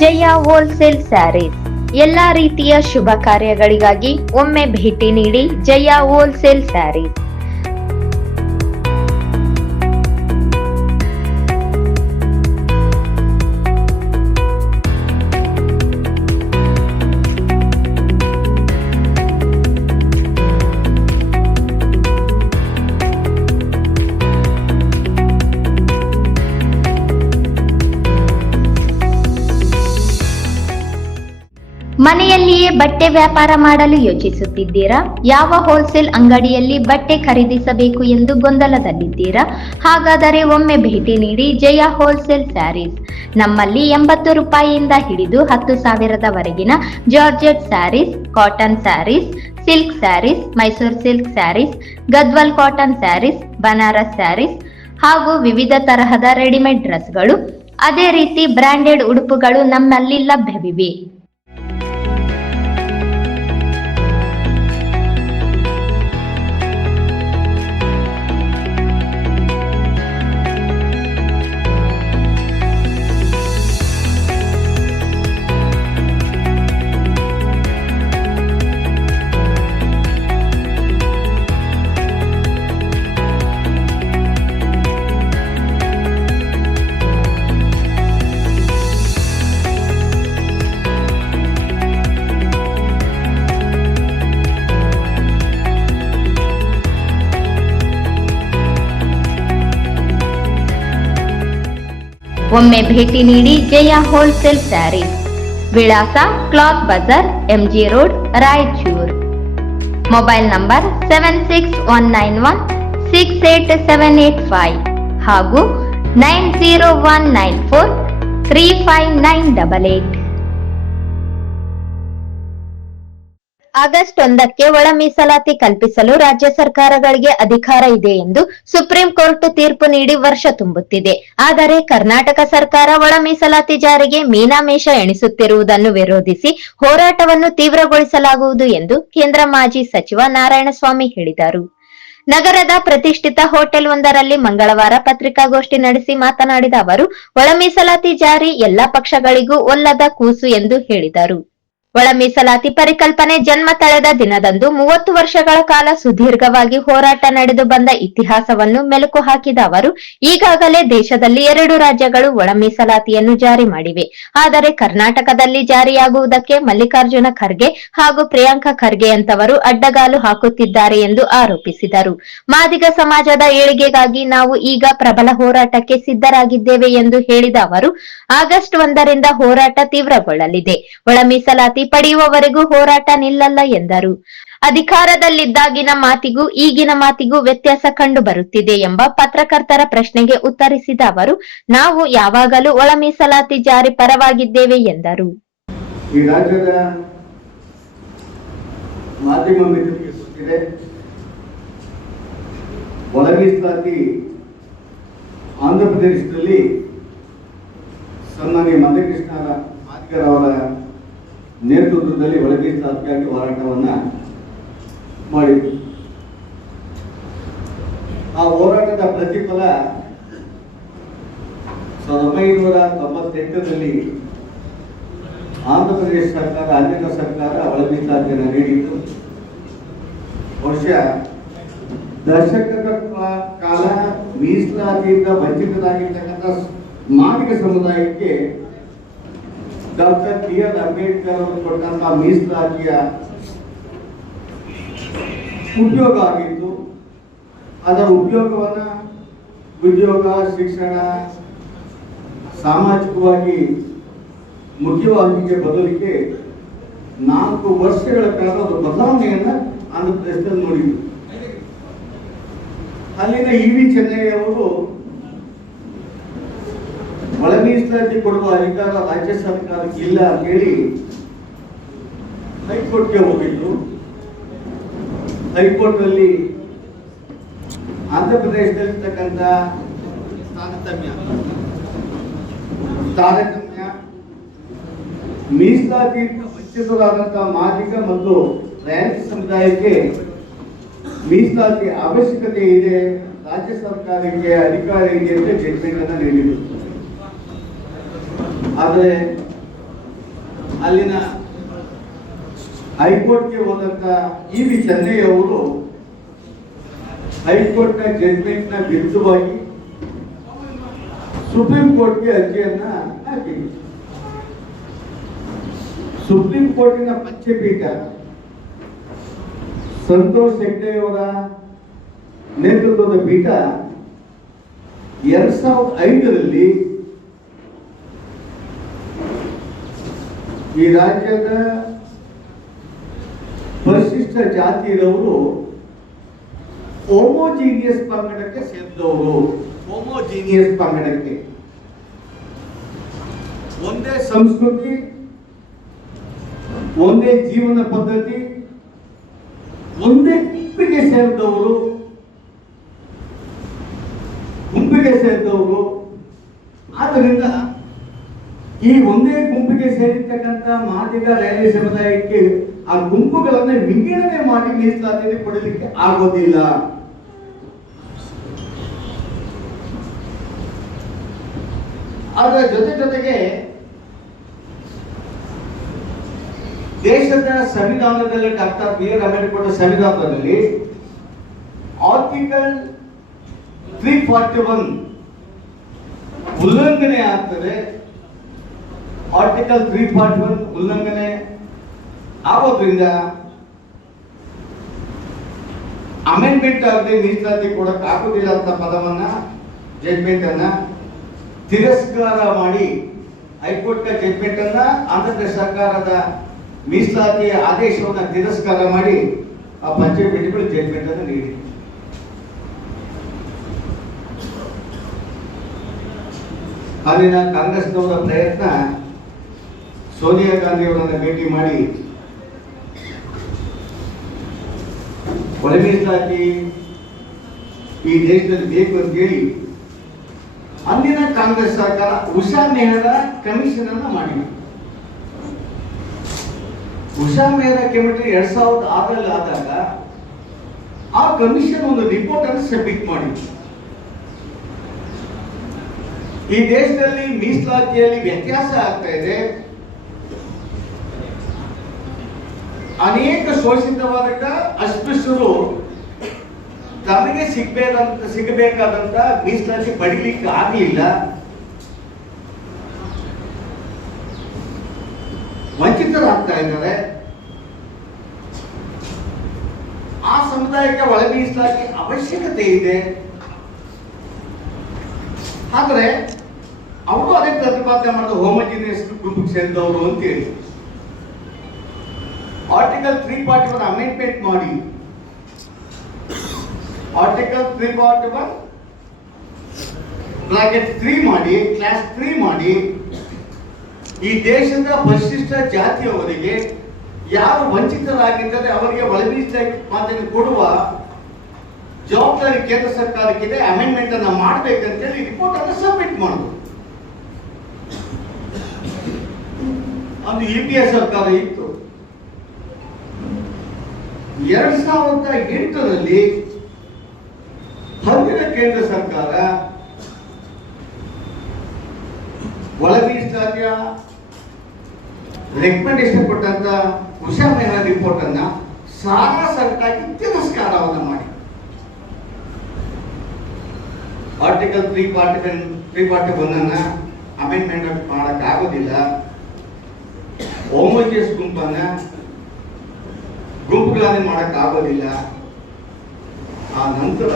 ಜಯ wholesale saris ಎಲ್ಲಾ ರೀತಿಯ ಶುಭ ಕಾರ್ಯಗಳಿಗಾಗಿ ಒಮ್ಮೆ ಭೇಟಿ ನೀಡಿ ಜಯ ಹೋಲ್ಸೇಲ್ ಸ್ಯಾರೀಸ್. ಮನೆಯಲ್ಲಿಯೇ ಬಟ್ಟೆ ವ್ಯಾಪಾರ ಮಾಡಲು ಯೋಚಿಸುತ್ತಿದ್ದೀರಾ? ಯಾವ ಹೋಲ್ಸೇಲ್ ಅಂಗಡಿಯಲ್ಲಿ ಬಟ್ಟೆ ಖರೀದಿಸಬೇಕು ಎಂದು ಗೊಂದಲದಲ್ಲಿದ್ದೀರಾ? ಹಾಗಾದರೆ ಒಮ್ಮೆ ಭೇಟಿ ನೀಡಿ ಜಯ ಹೋಲ್ಸೇಲ್ ಸ್ಯಾರೀಸ್. ನಮ್ಮಲ್ಲಿ 80 ರೂಪಾಯಿಯಿಂದ ಹಿಡಿದು 10,000ವರೆಗಿನ georgette saris, cotton saris, silk saris, Mysore silk saris, Gadwal cotton saris, Banaras saris ಹಾಗೂ ವಿವಿಧ ತರಹದ ರೆಡಿಮೇಡ್ ಡ್ರೆಸ್ಗಳು, ಅದೇ ರೀತಿ ಬ್ರಾಂಡೆಡ್ ಉಡುಪುಗಳು ನಮ್ಮಲ್ಲಿ ಲಭ್ಯವಿವೆ. ಒಮ್ಮೆ ಭೇಟಿ ನೀಡಿ ಜಯ ಹೋಲ್ಸೇಲ್ ಸ್ಯಾರೀಸ್. ವಿಳಾಸ cloth Bazaar, MG road, Raichur. Mobile number 7619168785 ಹಾಗೂ 9019435988. ಆಗಸ್ಟ್ 1ಕ್ಕೆ ಒಳ ಮೀಸಲಾತಿ ಕಲ್ಪಿಸಲು ರಾಜ್ಯ ಸರ್ಕಾರಗಳಿಗೆ ಅಧಿಕಾರ ಇದೆ ಎಂದು ಸುಪ್ರೀಂ ಕೋರ್ಟ್ ತೀರ್ಪು ನೀಡಿ ವರ್ಷ ತುಂಬುತ್ತಿದೆ. ಆದರೆ ಕರ್ನಾಟಕ ಸರ್ಕಾರ ಒಳ ಮೀಸಲಾತಿ ಜಾರಿಗೆ ಮೀನಾಮೇಷ ಎಣಿಸುತ್ತಿರುವುದನ್ನು ವಿರೋಧಿಸಿ ಹೋರಾಟವನ್ನು ತೀವ್ರಗೊಳಿಸಲಾಗುವುದು ಎಂದು ಕೇಂದ್ರ ಮಾಜಿ ಸಚಿವ ನಾರಾಯಣಸ್ವಾಮಿ ಹೇಳಿದರು. ನಗರದ ಪ್ರತಿಷ್ಠಿತ ಹೋಟೆಲ್ ಒಂದರಲ್ಲಿ ಮಂಗಳವಾರ ಪತ್ರಿಕಾಗೋಷ್ಠಿ ನಡೆಸಿ ಮಾತನಾಡಿದ ಅವರು, ಒಳ ಮೀಸಲಾತಿ ಜಾರಿ ಎಲ್ಲಾ ಪಕ್ಷಗಳಿಗೂ ಒಲ್ಲದ ಕೂಸು ಎಂದು ಹೇಳಿದರು. ಒಳ ಮೀಸಲಾತಿ ಪರಿಕಲ್ಪನೆ ಜನ್ಮ ತಳೆದ ದಿನದಂದು 30 ವರ್ಷಗಳ ಕಾಲ ಸುದೀರ್ಘವಾಗಿ ಹೋರಾಟ ನಡೆದು ಬಂದ ಇತಿಹಾಸವನ್ನು ಮೆಲುಕು ಹಾಕಿದ ಅವರು, ಈಗಾಗಲೇ ದೇಶದಲ್ಲಿ 2 ರಾಜ್ಯಗಳು ಒಳ ಮೀಸಲಾತಿಯನ್ನು ಜಾರಿ ಮಾಡಿವೆ. ಆದರೆ ಕರ್ನಾಟಕದಲ್ಲಿ ಜಾರಿಯಾಗುವುದಕ್ಕೆ ಮಲ್ಲಿಕಾರ್ಜುನ ಖರ್ಗೆ ಹಾಗೂ ಪ್ರಿಯಾಂಕಾ ಖರ್ಗೆ ಅಂತವರು ಅಡ್ಡಗಾಲು ಹಾಕುತ್ತಿದ್ದಾರೆ ಎಂದು ಆರೋಪಿಸಿದರು. ಮಾದಿಗ ಸಮಾಜದ ಏಳಿಗೆಗಾಗಿ ನಾವು ಈಗ ಪ್ರಬಲ ಹೋರಾಟಕ್ಕೆ ಸಿದ್ಧರಾಗಿದ್ದೇವೆ ಎಂದು ಹೇಳಿದ ಅವರು, ಆಗಸ್ಟ್ 1ರಿಂದ ಹೋರಾಟ ತೀವ್ರಗೊಳ್ಳಲಿದೆ. ಒಳ ಮೀಸಲಾತಿ ಪಡೆಯುವವರೆಗೂ ಹೋರಾಟ ನಿಲ್ಲಲ್ಲ ಎಂದರು. ಅಧಿಕಾರದಲ್ಲಿದ್ದಾಗಿನ ಮಾತಿಗೂ ಈಗಿನ ಮಾತಿಗೂ ವ್ಯತ್ಯಾಸ ಕಂಡು ಬರುತ್ತಿದೆ ಎಂಬ ಪತ್ರಕರ್ತರ ಪ್ರಶ್ನೆಗೆ ಉತ್ತರಿಸಿದ ಅವರು, ನಾವು ಯಾವಾಗಲೂ ಒಳ ಮೀಸಲಾತಿ ಜಾರಿ ಪರವಾಗಿದ್ದೇವೆ ಎಂದರು. ಈ ರಾಜ್ಯದ ಮಾಧ್ಯಮ ಮಿತ್ರರಿಗೆ ಗೊತ್ತಿದೆ, ಒಳ ಮೀಸಲಾತಿ ಆಂಧ್ರಪ್ರದೇಶದಲ್ಲಿ ಸನ್ಮಾನ್ಯ ಮಂದಕೃಷ್ಣ ಮಾದಿಗರ್ ಅವರ ನೇತೃತ್ವದಲ್ಲಿ ಒಳ ಮೀಸಲಾತಿಗಾಗಿ ಹೋರಾಟವನ್ನ ಮಾಡಿದ್ರು. ಆ ಹೋರಾಟದ ಪ್ರತಿಫಲ 1998ರಲ್ಲಿ ಆಂಧ್ರಪ್ರದೇಶ ಸರ್ಕಾರ, ಅಂದಿನ ಸರ್ಕಾರ ಒಳ ಮೀಸಲಾತಿಯನ್ನು ನೀಡಿತ್ತು. ಬಹುಶಃ ದಶಕದ ಕಾಲ ಮೀಸಲಾತಿಯಿಂದ ವಂಚಿತರಾಗಿರ್ತಕ್ಕಂಥ ಮಾದಿಗ ಸಮುದಾಯಕ್ಕೆ ಡಾಕ್ಟರ್ BR ಅಂಬೇಡ್ಕರ್ ಅವರು ಕೊಟ್ಟಂತಹ ಮೀಸಲಾತಿಯ ಉಪಯೋಗ ಆಗಿತ್ತು. ಅದರ ಉಪಯೋಗವನ್ನ ಉದ್ಯೋಗ, ಶಿಕ್ಷಣ, ಸಾಮಾಜಿಕವಾಗಿ ಮುಖ್ಯವಾಹಿನಿಗೆ ಬದಲಿಗೆ 4 ವರ್ಷಗಳ ಕಾಲ ಅದು ಬದಲಾವಣೆಯನ್ನ ಆಂಧ್ರಪ್ರದೇಶದಲ್ಲಿ ನೋಡಿದ್ರು. ಅಲ್ಲಿನ EV ಚೆನ್ನೈ ಅವರು ಒಳ ಮೀಸಲಾತಿ ಕೊಡುವ ಅಧಿಕಾರ ರಾಜ್ಯ ಸರ್ಕಾರಕ್ಕೆ ಇಲ್ಲ ಅಂತ ಹೇಳಿ ಹೈಕೋರ್ಟ್ಗೆ ಹೋಗಿದ್ರು. ಹೈಕೋರ್ಟ್ ಅಲ್ಲಿ ಆಂಧ್ರಪ್ರದೇಶದಲ್ಲಿರ್ತಕ್ಕಂಥ ತಾರತಮ್ಯ ಮೀಸಲಾತಿಯಿಂದ ವಂಚಿತರಾದಂತಹ ಮಾದಿಗ ಮತ್ತು ರೈತ ಸಮುದಾಯಕ್ಕೆ ಮೀಸಲಾತಿ ಅವಶ್ಯಕತೆ ಇದೆ, ರಾಜ್ಯ ಸರ್ಕಾರಕ್ಕೆ ಅಧಿಕಾರ ಇದೆ ಅಂತ ಜಡ್ಜ್ಮೆಂಟ್ ಅನ್ನು ನೀಡಿದರು. ಆದರೆ ಅಲ್ಲಿನ ಹೈಕೋರ್ಟ್ಗೆ ಹೋದಂತ ಇ.ವಿ. ಚೆನ್ನೈ ಅವರು ಹೈಕೋರ್ಟ್ನ ಜಡ್ಜ್ಮೆಂಟ್ನ ವಿರುದ್ಧವಾಗಿ ಸುಪ್ರೀಂ ಕೋರ್ಟ್ಗೆ ಅರ್ಜಿಯನ್ನ ಹಾಕಿದ್ರು. ಸುಪ್ರೀಂ ಕೋರ್ಟಿನ ಪಂಚಪೀಠ ಸಂತೋಷ್ ಹೆಗ್ಡೆ ಅವರ ನೇತೃತ್ವದ ಪೀಠ 2005ರಲ್ಲಿ ಈ ರಾಜ್ಯದ ಪರಿಶಿಷ್ಟ ಜಾತಿಯವರು ಹೋಮೋಜೀನಿಯಸ್ ಪಂಗಡಕ್ಕೆ ಸೇರಿದವರು, ಹೋಮೋಜೀನಿಯಸ್ ಪಂಗಡಕ್ಕೆ ಒಂದೇ ಸಂಸ್ಕೃತಿ, ಒಂದೇ ಜೀವನ ಪದ್ಧತಿ, ಒಂದೇ ಗುಂಪಿಗೆ ಸೇರಿದವರು ಆದ್ದರಿಂದ ಈ ಒಂದೇ ಗುಂಪಿಗೆ ಸೇರಿರ್ತಕ್ಕಂಥ ಮಾದಿಗ ರೈಲ್ವೆ ಸಮುದಾಯಕ್ಕೆ ಆ ಗುಂಪುಗಳನ್ನು ವಿಂಗಡಣೆ ಮಾಡಿ ಮೀಸಲಾತಿ ಕೊಡಲಿಕ್ಕೆ ಆಗೋದಿಲ್ಲ. ಅದರ ಜೊತೆಗೆ ದೇಶದ ಸಂವಿಧಾನದಲ್ಲಿ ಡಾಕ್ಟರ್ ಬಿ.ಆರ್. ಅಂಬೇಡ್ಕರ್ ಸಂವಿಧಾನದಲ್ಲಿ ಆರ್ಟಿಕಲ್ 341 ಉಲ್ಲಂಘನೆ ಆಗ್ತದೆ. ಆರ್ಟಿಕಲ್ 341 ಉಲ್ಲಂಘನೆ ಆಗೋದ್ರಿಂದ ಅಮೆಂಡ್ಮೆಂಟ್ ಆಗದೆ ಮೀಸಲಾತಿ ಕೊಡಕ್ ಆಗುದಿಲ್ಲ ಅಂತ ಪದವನ್ನ ಜಡ್ಜ್ಮೆಂಟ್ ಅನ್ನ ತಿರಸ್ಕಾರ ಮಾಡಿ ಹೈಕೋರ್ಟ್ ಜಡ್ಜ್ಮೆಂಟ್ ಅನ್ನ ಆಂಧ್ರಪ್ರದೇಶ ಸರ್ಕಾರದ ಮೀಸಲಾತಿ ಆದೇಶವನ್ನ ತಿರಸ್ಕಾರ ಮಾಡಿ ಆ ಪಂಚಪೀಠಗಳು ಜಡ್ಜ್ಮೆಂಟ್ ಅನ್ನು ನೀಡಿ ಅಲ್ಲಿನ ಕಾಂಗ್ರೆಸ್ನವರ ಪ್ರಯತ್ನ ಸೋನಿಯಾ ಗಾಂಧಿ ಅವರನ್ನು ಭೇಟಿ ಮಾಡಿ ಒಳ ಮೀಸಲಾತಿ ಈ ದೇಶದಲ್ಲಿ ಬೇಕು ಅಂತ ಹೇಳಿ ಅಂದಿನ ಕಾಂಗ್ರೆಸ್ ಸರ್ಕಾರ ಉಷಾ ಮೆಹ್ರಾ ಕಮಿಷನ್ ಅನ್ನ ಮಾಡಿದೆ. ಉಷಾ ಮೆಹ್ರಾ ಕಮಿಟಿ 2006ರಲ್ಲಿ ಆದಾಗ ಆ ಕಮಿಷನ್ ಒಂದು ರಿಪೋರ್ಟ್ ಅನ್ನು ಸಬ್ಮಿಟ್ ಮಾಡಿದೆ. ಈ ದೇಶದಲ್ಲಿ ಮೀಸಲಾತಿಯಲ್ಲಿ ವ್ಯತ್ಯಾಸ ಆಗ್ತಾ ಇದೆ. ಅನೇಕ ಶೋಷಿತ ವರ್ಗ ಅಸ್ಪೃಶ್ಯರು ತಮಗೆ ಸಿಗಬೇಕಾದಂತ ಮೀಸಲಾತಿ ಪಡಿಲಿಕ್ಕೆ ಆಗಲಿಲ್ಲ, ವಂಚಿತರಾಗ್ತಾ ಇದ್ದಾರೆ. ಆ ಸಮುದಾಯಕ್ಕೆ ಒಳ ಮೀಸಲಾತಿ ಅವಶ್ಯಕತೆ ಇದೆ. ಆದ್ರೆ ಅವರು ಅದೇ ಪ್ರತಿಪಾದನೆ ಮಾಡೋದು ಹೋಮೋಜಿನಿಯಸ್ ಗುಂಪಿಗೆ ಸೇರಿದವರು ಅಂತೇಳಿ ಆರ್ಟಿಕಲ್ 341 ಅಮೆಂಡ್ಮೆಂಟ್ ಮಾಡಿ ಆರ್ಟಿಕಲ್ 341 ಬ್ರಾಕೆಟ್ 3 ಮಾಡಿ ಕ್ಲಾಸ್ 3 ಮಾಡಿ ಈ ದೇಶದ ಪರಿಶಿಷ್ಟ ಜಾತಿಯವರಿಗೆ ಯಾರು ವಂಚಿತರಾಗಿದ್ದಾರೆ ಅವರಿಗೆ ಒಳ ಮೀಸಲಾತಿ ಕೊಡುವ ಜವಾಬ್ದಾರಿ ಕೇಂದ್ರ ಸರ್ಕಾರಕ್ಕಿದೆ. ಅಮೆಂಡ್ಮೆಂಟ್ ಅನ್ನ ಮಾಡಬೇಕಂತೇಳಿ ರಿಪೋರ್ಟ್ ಅನ್ನು ಸಬ್ಮಿಟ್ ಮಾಡುದು. ಅದು ಯುಪಿಎ ಸರ್ಕಾರ ಇತ್ತು. 2008ರಲ್ಲಿ ಹಿಂದಿನ ಕೇಂದ್ರ ಸರ್ಕಾರ ಒಳ ಮೀಸಲಾತಿಯ ರೆಕಮೆಂಡೇಶನ್ ಕೊಟ್ಟಂತ ಉಷಾ ಮೆಹ್ರಾ ರಿಪೋರ್ಟ್ ಅನ್ನ ಸಾರಾಸಗಟಾಗಿ ತಿರಸ್ಕಾರವನ್ನು ಮಾಡಿ ಆರ್ಟಿಕಲ್ 341 ಅನ್ನ ಅಮೆಂಡ್ಮೆಂಟ್ ಮಾಡಕ್ ಆಗೋದಿಲ್ಲ. ಹೋಮೋಜಿನಿಯಸ್ ಗುಂಪುಗಳನ್ನು ಮಾಡಕ್ ಆಗೋದಿಲ್ಲ. ಆ ನಂತರ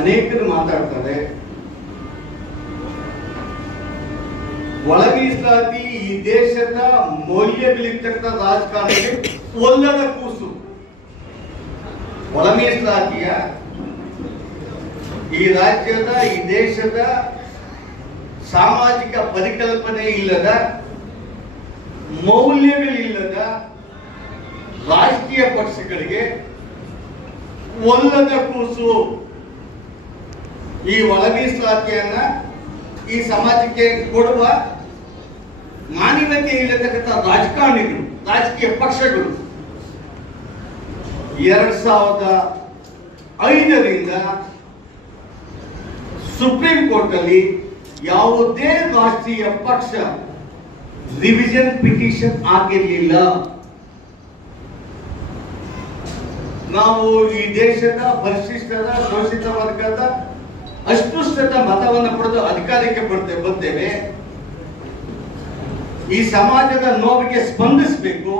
ಅನೇಕರು ಮಾತಾಡ್ತಾರೆ, ಒಳ ಮೀಸಲಾತಿ ಈ ದೇಶದ ಮೌಲ್ಯಗಳಿರ್ತಕ್ಕಂಥ ರಾಜಕಾರಣಕ್ಕೆ ಒಲ್ಲದ ಕೂಸು. ಒಳ ಮೀಸಲಾತಿಯ ಈ ರಾಜ್ಯದ ಈ ದೇಶದ ಸಾಮಾಜಿಕ ಪರಿಕಲ್ಪನೆ ಇಲ್ಲದ, ಮೌಲ್ಯಗಳಿಲ್ಲದ ರಾಜಕೀಯ ಪಕ್ಷಗಳಿಗೆ ಒಲ್ಲದ ಕೂಸು. ಈ ಒಳ ಮೀಸಲಾತಿಯನ್ನ ಈ ಸಮಾಜಕ್ಕೆ ಕೊಡುವ ಮಾನವೀಯತೆ ಇಲ್ಲತಕ್ಕಂಥ ರಾಜಕಾರಣಿಗಳು, ರಾಜಕೀಯ ಪಕ್ಷಗಳು 2005ರಿಂದ ಸುಪ್ರೀಂ ಕೋರ್ಟ್ ಅಲ್ಲಿ ಯಾವುದೇ ರಾಷ್ಟ್ರೀಯ ಪಕ್ಷ ರಿವಿಷನ್ ಪಿಟಿಷನ್ ಆಗಿರಲಿಲ್ಲ. ನಾವು ಈ ದೇಶದ ಪರಿಶಿಷ್ಟರ ಶೋಷಿತ ವರ್ಗದ ಅಸ್ಪೃಶ್ಯದ ಮತವನ್ನು ಪಡೆದು ಅಧಿಕಾರಕ್ಕೆ ಬಂದೇವೆ. ಈ ಸಮಾಜದ ನೋವಿಗೆ ಸ್ಪಂದಿಸಬೇಕು.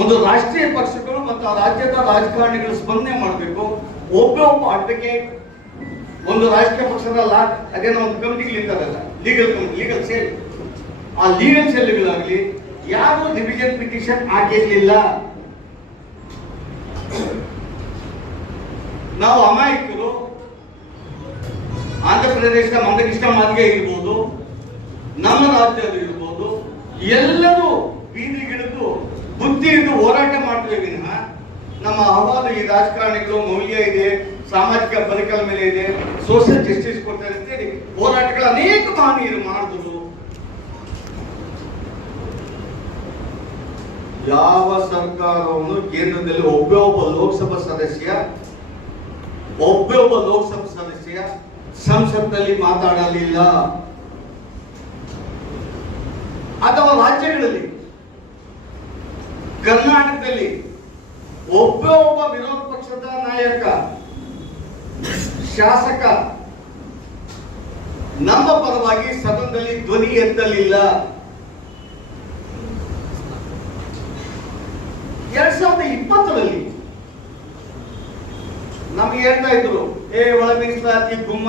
ಒಂದು ರಾಷ್ಟ್ರೀಯ ಪಕ್ಷಗಳು ಮತ್ತು ರಾಜ್ಯದ ರಾಜಕಾರಣಿಗಳು ಸ್ಪಂದನೆ ಮಾಡಬೇಕು. ಒಬ್ಬ ಅಡ್ವೊಕೇಟ್ ಒಂದು ರಾಜಕೀಯ ಪಕ್ಷದ ಅದೇನೋ ಒಂದು ಕಮಿಟಿಗಳಿದ್ದಾರಲ್ಲ, ಲೀಗಲ್ ಸೆಲ್, ಆ ಲೀಗಲ್ ಸೆಲ್ಗಳಾಗಲಿ ಯಾರು ರಿವಿಷನ್ ಪಿಟಿಷನ್ ಆಗಿರಲಿಲ್ಲ. ನಾವು ಅಮಾಯಕರು. ಆಂಧ್ರ ಪ್ರದೇಶದ ಮಂದಕೃಷ್ಣ ಮಾದಿಗೆ ಇರ್ಬೋದು, ನಮ್ಮ ರಾಜ್ಯದಲ್ಲಿ ಇರ್ಬೋದು, ಎಲ್ಲರೂ ಬೀದಿಗಿಳಿದು ಬುದ್ಧಿ ಹಿಡಿದು ಹೋರಾಟ ಮಾಡ್ತೇವೆ ವಿನಃ ನಮ್ಮ ಅಹವಾಲು ಈ ರಾಜಕಾರಣಿಗಳು ಮೌಲ್ಯ ಇದೆ, ಸಾಮಾಜಿಕ ಬದುಕಲ ಮೇಲೆ ಇದೆ, ಸೋಷಿಯಲ್ ಜಸ್ಟಿಸ್ ಕೊಡ್ತಾರೆ ಅಂತೇಳಿ ಹೋರಾಟಗಳ ಅನೇಕ ಮಹನೀಯರು ಮಾಡಿದ್ರು. ಯಾವ ಸರ್ಕಾರವನ್ನು ಕೇಂದ್ರದಲ್ಲಿ ಒಬ್ಬ ಲೋಕಸಭಾ ಸದಸ್ಯ ಸಂಸತ್ನಲ್ಲಿ ಮಾತಾಡಲಿಲ್ಲ. ಅಥವಾ ರಾಜ್ಯಗಳಲ್ಲಿ ಕರ್ನಾಟಕದಲ್ಲಿ ಒಬ್ಬ ವಿರೋಧ ಪಕ್ಷದ ನಾಯಕ ಶಾಸಕ ನಮ್ಮ ಪರವಾಗಿ ಸದನದಲ್ಲಿ ಧ್ವನಿ ಎತ್ತಲಿಲ್ಲ. 2020ರಲ್ಲಿ ನಮ್ಗೆ ಹೇಳ್ತಾ ಇದ್ರು, ಒಳ ಮೀಸಲಾತಿ ಗುಮ್ಮ,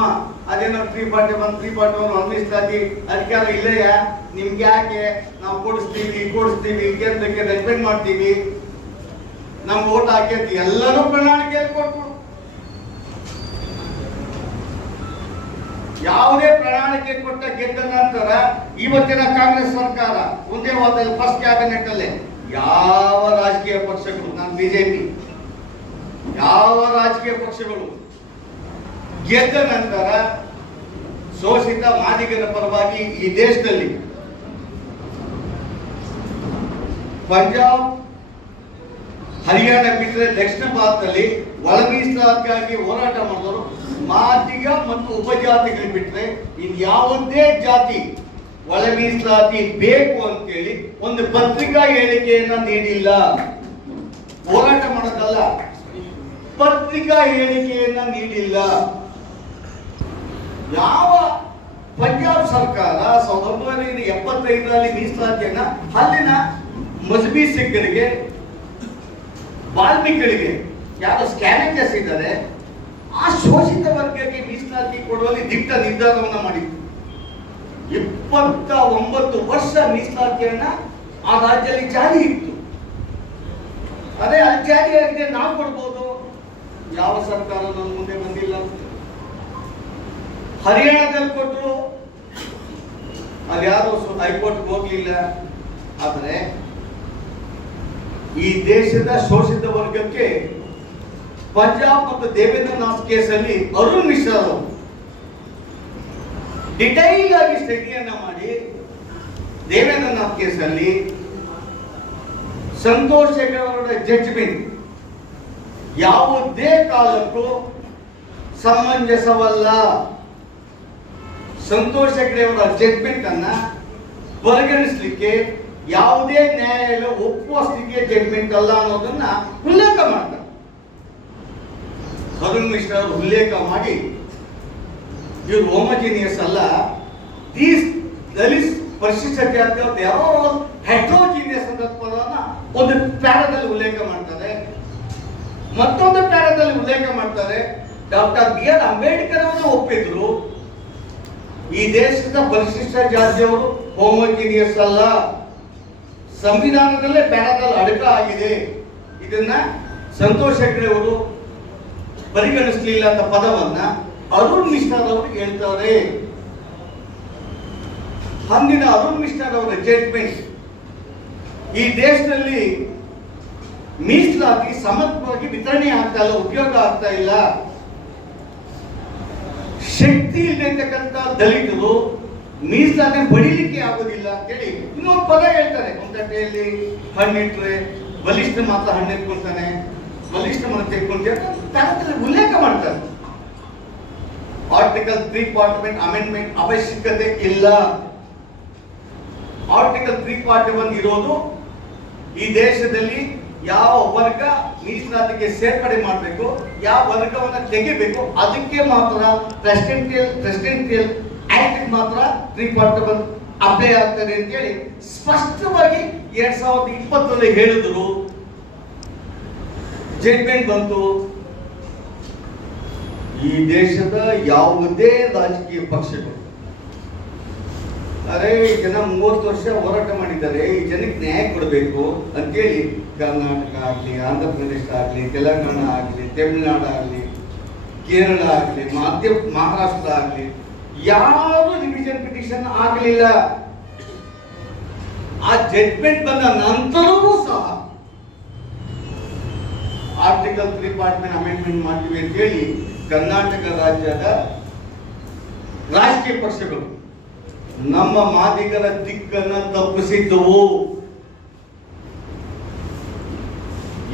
ಅದೇನೋ 341 341 ಮೀಸಲಾತಿ ಅಧಿಕಾರ ಇಲ್ಲಯ್ಯ, ನಿಮ್ಗೆ ಯಾಕೆ, ನಾವು ಕೊಡಿಸ್ತೀವಿ ಕೇಂದ್ರಕ್ಕೆ ರೆಕಮೆಂಡ್ ಮಾಡ್ತೀವಿ, ನಮ್ಗೆ ಓಟ್ ಹಾಕಿ ಎಲ್ಲರೂ ಪ್ರಣಾಳಿಕೆ ಕೊಟ್ಟರು. ಯಾವುದೇ ಪ್ರಣಾಳಿಕೆ ಕೊಟ್ಟ ಗೆದ್ದ ನಂತರ ಇವತ್ತಿನ ಕಾಂಗ್ರೆಸ್ ಸರ್ಕಾರ ಒಂದೇ ವಾರದಲ್ಲಿ ಫಸ್ಟ್ ಕ್ಯಾಬಿನೆಟ್ ಅಲ್ಲಿ ಯಾವ ರಾಜಕೀಯ ಪಕ್ಷಗಳು, ನಾನು ಬಿಜೆಪಿ, ಯಾವ ರಾಜಕೀಯ ಪಕ್ಷಗಳು ಗೆದ್ದ ನಂತರ ಶೋಷಿತ ಮಾದಿಗರ ಪರವಾಗಿ ಈ ದೇಶದಲ್ಲಿ ಪಂಜಾಬ್, ಹರಿಯಾಣ ಬಿಟ್ಟರೆ ದಕ್ಷಿಣ ಭಾರತದಲ್ಲಿ ಒಳ ಮೀಸಲಾತಿಗಾಗಿ ಹೋರಾಟ ಮಾಡಿದವರು ಮಾದಿಗ ಮತ್ತು ಉಪಜಾತಿಗಳು ಬಿಟ್ಟರೆ ಇನ್ಯಾವುದೇ ಜಾತಿ ಒಳ ಮೀಸಲಾತಿ ಬೇಕು ಅಂತೇಳಿ ಒಂದು ಪತ್ರಿಕಾ ಹೇಳಿಕೆಯನ್ನ ನೀಡಿಲ್ಲ. ಹೋರಾಟ ಮಾಡೋದಲ್ಲ, ಪತ್ರಿಕಾ ಹೇಳಿಕೆಯನ್ನ ನೀಡಿಲ್ಲ. ಯಾವ ಪಂಜಾಬ್ ಸರ್ಕಾರ 1975ರಲ್ಲಿ ಮೀಸಲಾತಿಯನ್ನ ಅಲ್ಲಿನ ಮಜ್ಬಿ ಸಿಖ್ಖರಿಗೆ, ವಾಲ್ಮೀಕಿಗಳಿಗೆ ಯಾರು ಸ್ಕ್ಯಾನೇಜಸ್ ಇದ್ದಾರೆ ಆ ಶೋಷಿತ ವರ್ಗಕ್ಕೆ ಮೀಸಲಾತಿ ಕೊಡುವಲ್ಲಿ ದಿಟ್ಟ ನಿರ್ಧಾರವನ್ನ ಮಾಡಿತ್ತು. 29 ವರ್ಷ ಮೀಸಲಾತಿಯನ್ನ ಆ ರಾಜ್ಯದಲ್ಲಿ ಜಾರಿ ಇತ್ತು. ಅದೇ ಅಲ್ಲಿ ಜಾರಿಯಾಗಿದೆ, ನಾವು ಕೊಡ್ಬೋದು. ಯಾವ ಸರ್ಕಾರ ಮುಂದೆ ಬಂದಿಲ್ಲ. ಹರಿಯಾಣದಲ್ಲಿ ಕೊಟ್ಟರು, ಅಲ್ಲಿ ಯಾರು ಹೈಕೋರ್ಟ್ ಹೋಗ್ಲಿಲ್ಲ. ಆದರೆ ಈ ದೇಶದ ಶೋಷಿತ ವರ್ಗಕ್ಕೆ ಪಂಜಾಬ್ ಮತ್ತು ದೇವೇಂದ್ರನಾಥ್ ಕೇಸಲ್ಲಿ ಅರುಣ್ ಮಿಶ್ರಾ ಅವರು ಡಿಟೈಲ್ ಆಗಿ ಸ್ಟಡಿಯನ್ನ ಮಾಡಿ ದೇವೇಂದ್ರನಾಥ್ ಕೇಸಲ್ಲಿ ಸಂತೋಷ್ ಹೆಗ್ಡೆ ಅವರ ಜಡ್ಜ್ಮೆಂಟ್ ಯಾವುದೇ ಕಾಲಕ್ಕೂ ಸಮಂಜಸವಲ್ಲ. ಸಂತೋಷ್ ಹೆಗ್ಡೆ ಅವರ ಜಡ್ಜ್ಮೆಂಟ್ ಅನ್ನ ಪರಿಗಣಿಸಲಿಕ್ಕೆ ಯಾವುದೇ ನ್ಯಾಯಾಲಯ ಒಪ್ಪುವಷ್ಟಿಗೆ ಜಡ್ಜ್ಮೆಂಟ್ ಅಲ್ಲ ಅನ್ನೋದನ್ನ ಉಲ್ಲೇಖ ಮಾಡ್ತಾರೆ. ಅರುಣ್ ಮಿಶ್ರಾ ಅವರು ಉಲ್ಲೇಖ ಮಾಡಿ ಇವರು ಹೋಮೋಜಿನಿಯಸ್ ಅಲ್ಲ, ದೀಸ್ ದಲಿತ್ ಪರಿಶಿಷ್ಟ ಜಾತಿ ಯಾರೋ ಹೆಟ್ರೋಜಿನಿಯಸ್ ಅಂತ ಪದವನ್ನ ಒಂದು ಪ್ಯಾರಾದಲ್ಲಿ ಉಲ್ಲೇಖ ಮಾಡ್ತಾರೆ. ಮತ್ತೊಂದು ಪ್ಯಾರಾದಲ್ಲಿ ಉಲ್ಲೇಖ ಮಾಡ್ತಾರೆ. ಡಾಕ್ಟರ್ BR ಅಂಬೇಡ್ಕರ್ ಅವರು ಒಪ್ಪಿದ್ರು, ಈ ದೇಶದ ಪರಿಶಿಷ್ಟ ಜಾತಿಯವರು ಹೋಮೋಜಿನಿಯಸ್ ಅಲ್ಲ, ಸಂವಿಧಾನದಲ್ಲೇ ಪ್ಯಾರಾದಲ್ಲಿ ಅಡಕ ಆಗಿದೆ. ಇದನ್ನ ಸಂತೋಷ್ ಹೆಗ್ಡೆ ಅವರು ಪರಿಗಣಿಸಲಿಲ್ಲ ಅಂತ ಪದವನ್ನ ಅರುಣ್ ಮಿಶ್ರಾ ಅವರು ಹೇಳ್ತಾರೆ. ಅಂದಿನ ಅರುಣ್ ಮಿಶ್ರಾ ಅವರ ಜಡ್ಜ್ಮೆಂಟ್ ಈ ದೇಶದಲ್ಲಿ ಮೀಸಲಾತಿ ಸಮರ್ಪಕವಾಗಿ ವಿತರಣೆ ಆಗ್ತಾ ಇಲ್ಲ, ಉಪಯೋಗ ಆಗ್ತಾ ಇಲ್ಲ. ಶಕ್ತಿ ಇಲ್ಲದಂತಕ್ಕಂಥ ದಲಿತರು ಮೀಸಲಾತಿ ಪಡಿಲಿಕ್ಕೆ ಆಗೋದಿಲ್ಲ ಅಂತೇಳಿ ಇನ್ನೊಂದು ಪದ ಹೇಳ್ತಾರೆ. ಒಂದಟ್ಟೆಯಲ್ಲಿ ಹಣ್ಣಿಟ್ರೆ ಬಲಿಷ್ಠ ಮಾತ್ರ ಹಣ್ಣು ಎತ್ಕೊಂತಾನೆ, ಬಲಿಷ್ಠ ಮನ ತೆಗೆದುಕೊಂಡು ಉಲ್ಲೇಖ ಮಾಡ್ತಾರೆ. ಆರ್ಟಿಕಲ್ 341 ಅಮೆಂಡ್ಮೆಂಟ್ ಅವಶ್ಯಕತೆ ಇಲ್ಲ. ಆರ್ಟಿಕಲ್ 341 ಇರೋದು ಈ ದೇಶದಲ್ಲಿ ಯಾವ ವರ್ಗ ಮೀಸಲಾತಿಗೆ ಸೇರ್ಪಡೆ ಮಾಡಬೇಕು, ಯಾವ ವರ್ಗವನ್ನ ತೆಗಿಬೇಕು, ಅದಕ್ಕೆ ಮಾತ್ರ ಪ್ರೆಸಿಡೆಂಟಿಯಲ್ ಆಕ್ಟ್ ಮಾತ್ರ 341 ಅಪ್ಲೈ ಆಗ್ತದೆ ಅಂತ ಹೇಳಿ ಸ್ಪಷ್ಟವಾಗಿ 2020 ಹೇಳಿದ್ರು. ಜಡ್ಜ್ಮೆಂಟ್ ಬಂತು. ಈ ದೇಶದ ಯಾವುದೇ ರಾಜಕೀಯ ಪಕ್ಷಗಳು ಅರೆ ಈ ಜನ 30 ವರ್ಷ ಹೋರಾಟ ಮಾಡಿದ್ದಾರೆ, ಈ ಜನಕ್ಕೆ ನ್ಯಾಯ ಕೊಡಬೇಕು ಅಂತೇಳಿ ಕರ್ನಾಟಕ ಆಗಲಿ, ಆಂಧ್ರ ಪ್ರದೇಶ ಆಗಲಿ, ತೆಲಂಗಾಣ ಆಗಲಿ, ತಮಿಳುನಾಡು ಆಗಲಿ, ಕೇರಳ ಆಗಲಿ, ಮಹಾರಾಷ್ಟ್ರ ಆಗಲಿ ಯಾರು ರಿವಿಷನ್ ಪಿಟಿಷನ್ ಆಗಲಿಲ್ಲ. ಆ ಜಡ್ಜ್ಮೆಂಟ್ ಬಂದ ನಂತರವೂ ಸಹ ಆರ್ಟಿಕಲ್ 341 ಅಮೆಂಡ್ಮೆಂಟ್ ಮಾಡ್ತೀವಿ ಅಂತ ಹೇಳಿ ಕರ್ನಾಟಕ ರಾಜ್ಯದ ರಾಜಕೀಯ ಪಕ್ಷಗಳು ನಮ್ಮ ಮಾದಿಗರ ದಿಕ್ಕನ್ನ ತಪ್ಪಿಸಿದ್ದವು.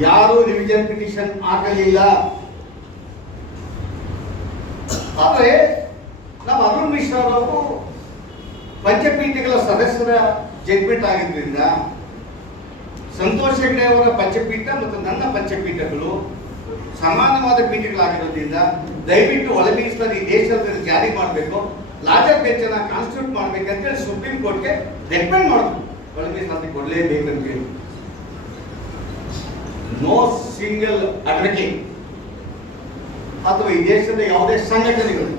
ಯಾರು ರಿವಿಷನ್ ಪಿಟಿಷನ್ ಆಗಲಿಲ್ಲ. ಆದರೆ ನಮ್ಮ ಅರುಣ್ ಮಿಶ್ರಾ ಅವರು ಪಂಚಪೀಠಗಳ ಸದಸ್ಯರ ಜಡ್ಜ್ಮೆಂಟ್ ಆಗಿದ್ದರಿಂದ, ಸಂತೋಷ್ ಹೆಗ್ಡೆ ಅವರ ಪಂಚಪೀಠ ಮತ್ತು ನನ್ನ ಪಂಚಪೀಠಗಳು ಸಮಾನವಾದ ಪೀಠಗಳಾಗಿರೋದ್ರಿಂದ ದಯವಿಟ್ಟು ಒಳ ಮೀಸಲಾತಿ ದೇಶದಲ್ಲಿ ಜಾರಿ ಮಾಡಬೇಕು, ಲಾರ್ಜರ್ ಬೆಂಚ್ ಅನ್ನ ಕಾನ್ಸ್ಟಿಟ್ಯೂಟ್ ಮಾಡ್ಬೇಕಂತೇಳಿ ಸುಪ್ರೀಂ ಕೋರ್ಟ್ಗೆ ರೆಕಮೆಂಡ್ ಮಾಡಿದ್ರು. ಒಳ ಮೀಸಲಾತಿ ಕೊಡಲೇಬೇಕಂತ ಹೇಳಿ ನೋ ಸಿಂಗಲ್ ಅಡ್ವೊಕೇಟ್ ಅಥವಾ ಈ ದೇಶದ ಯಾವುದೇ ಸಂಘಟನೆಗಳು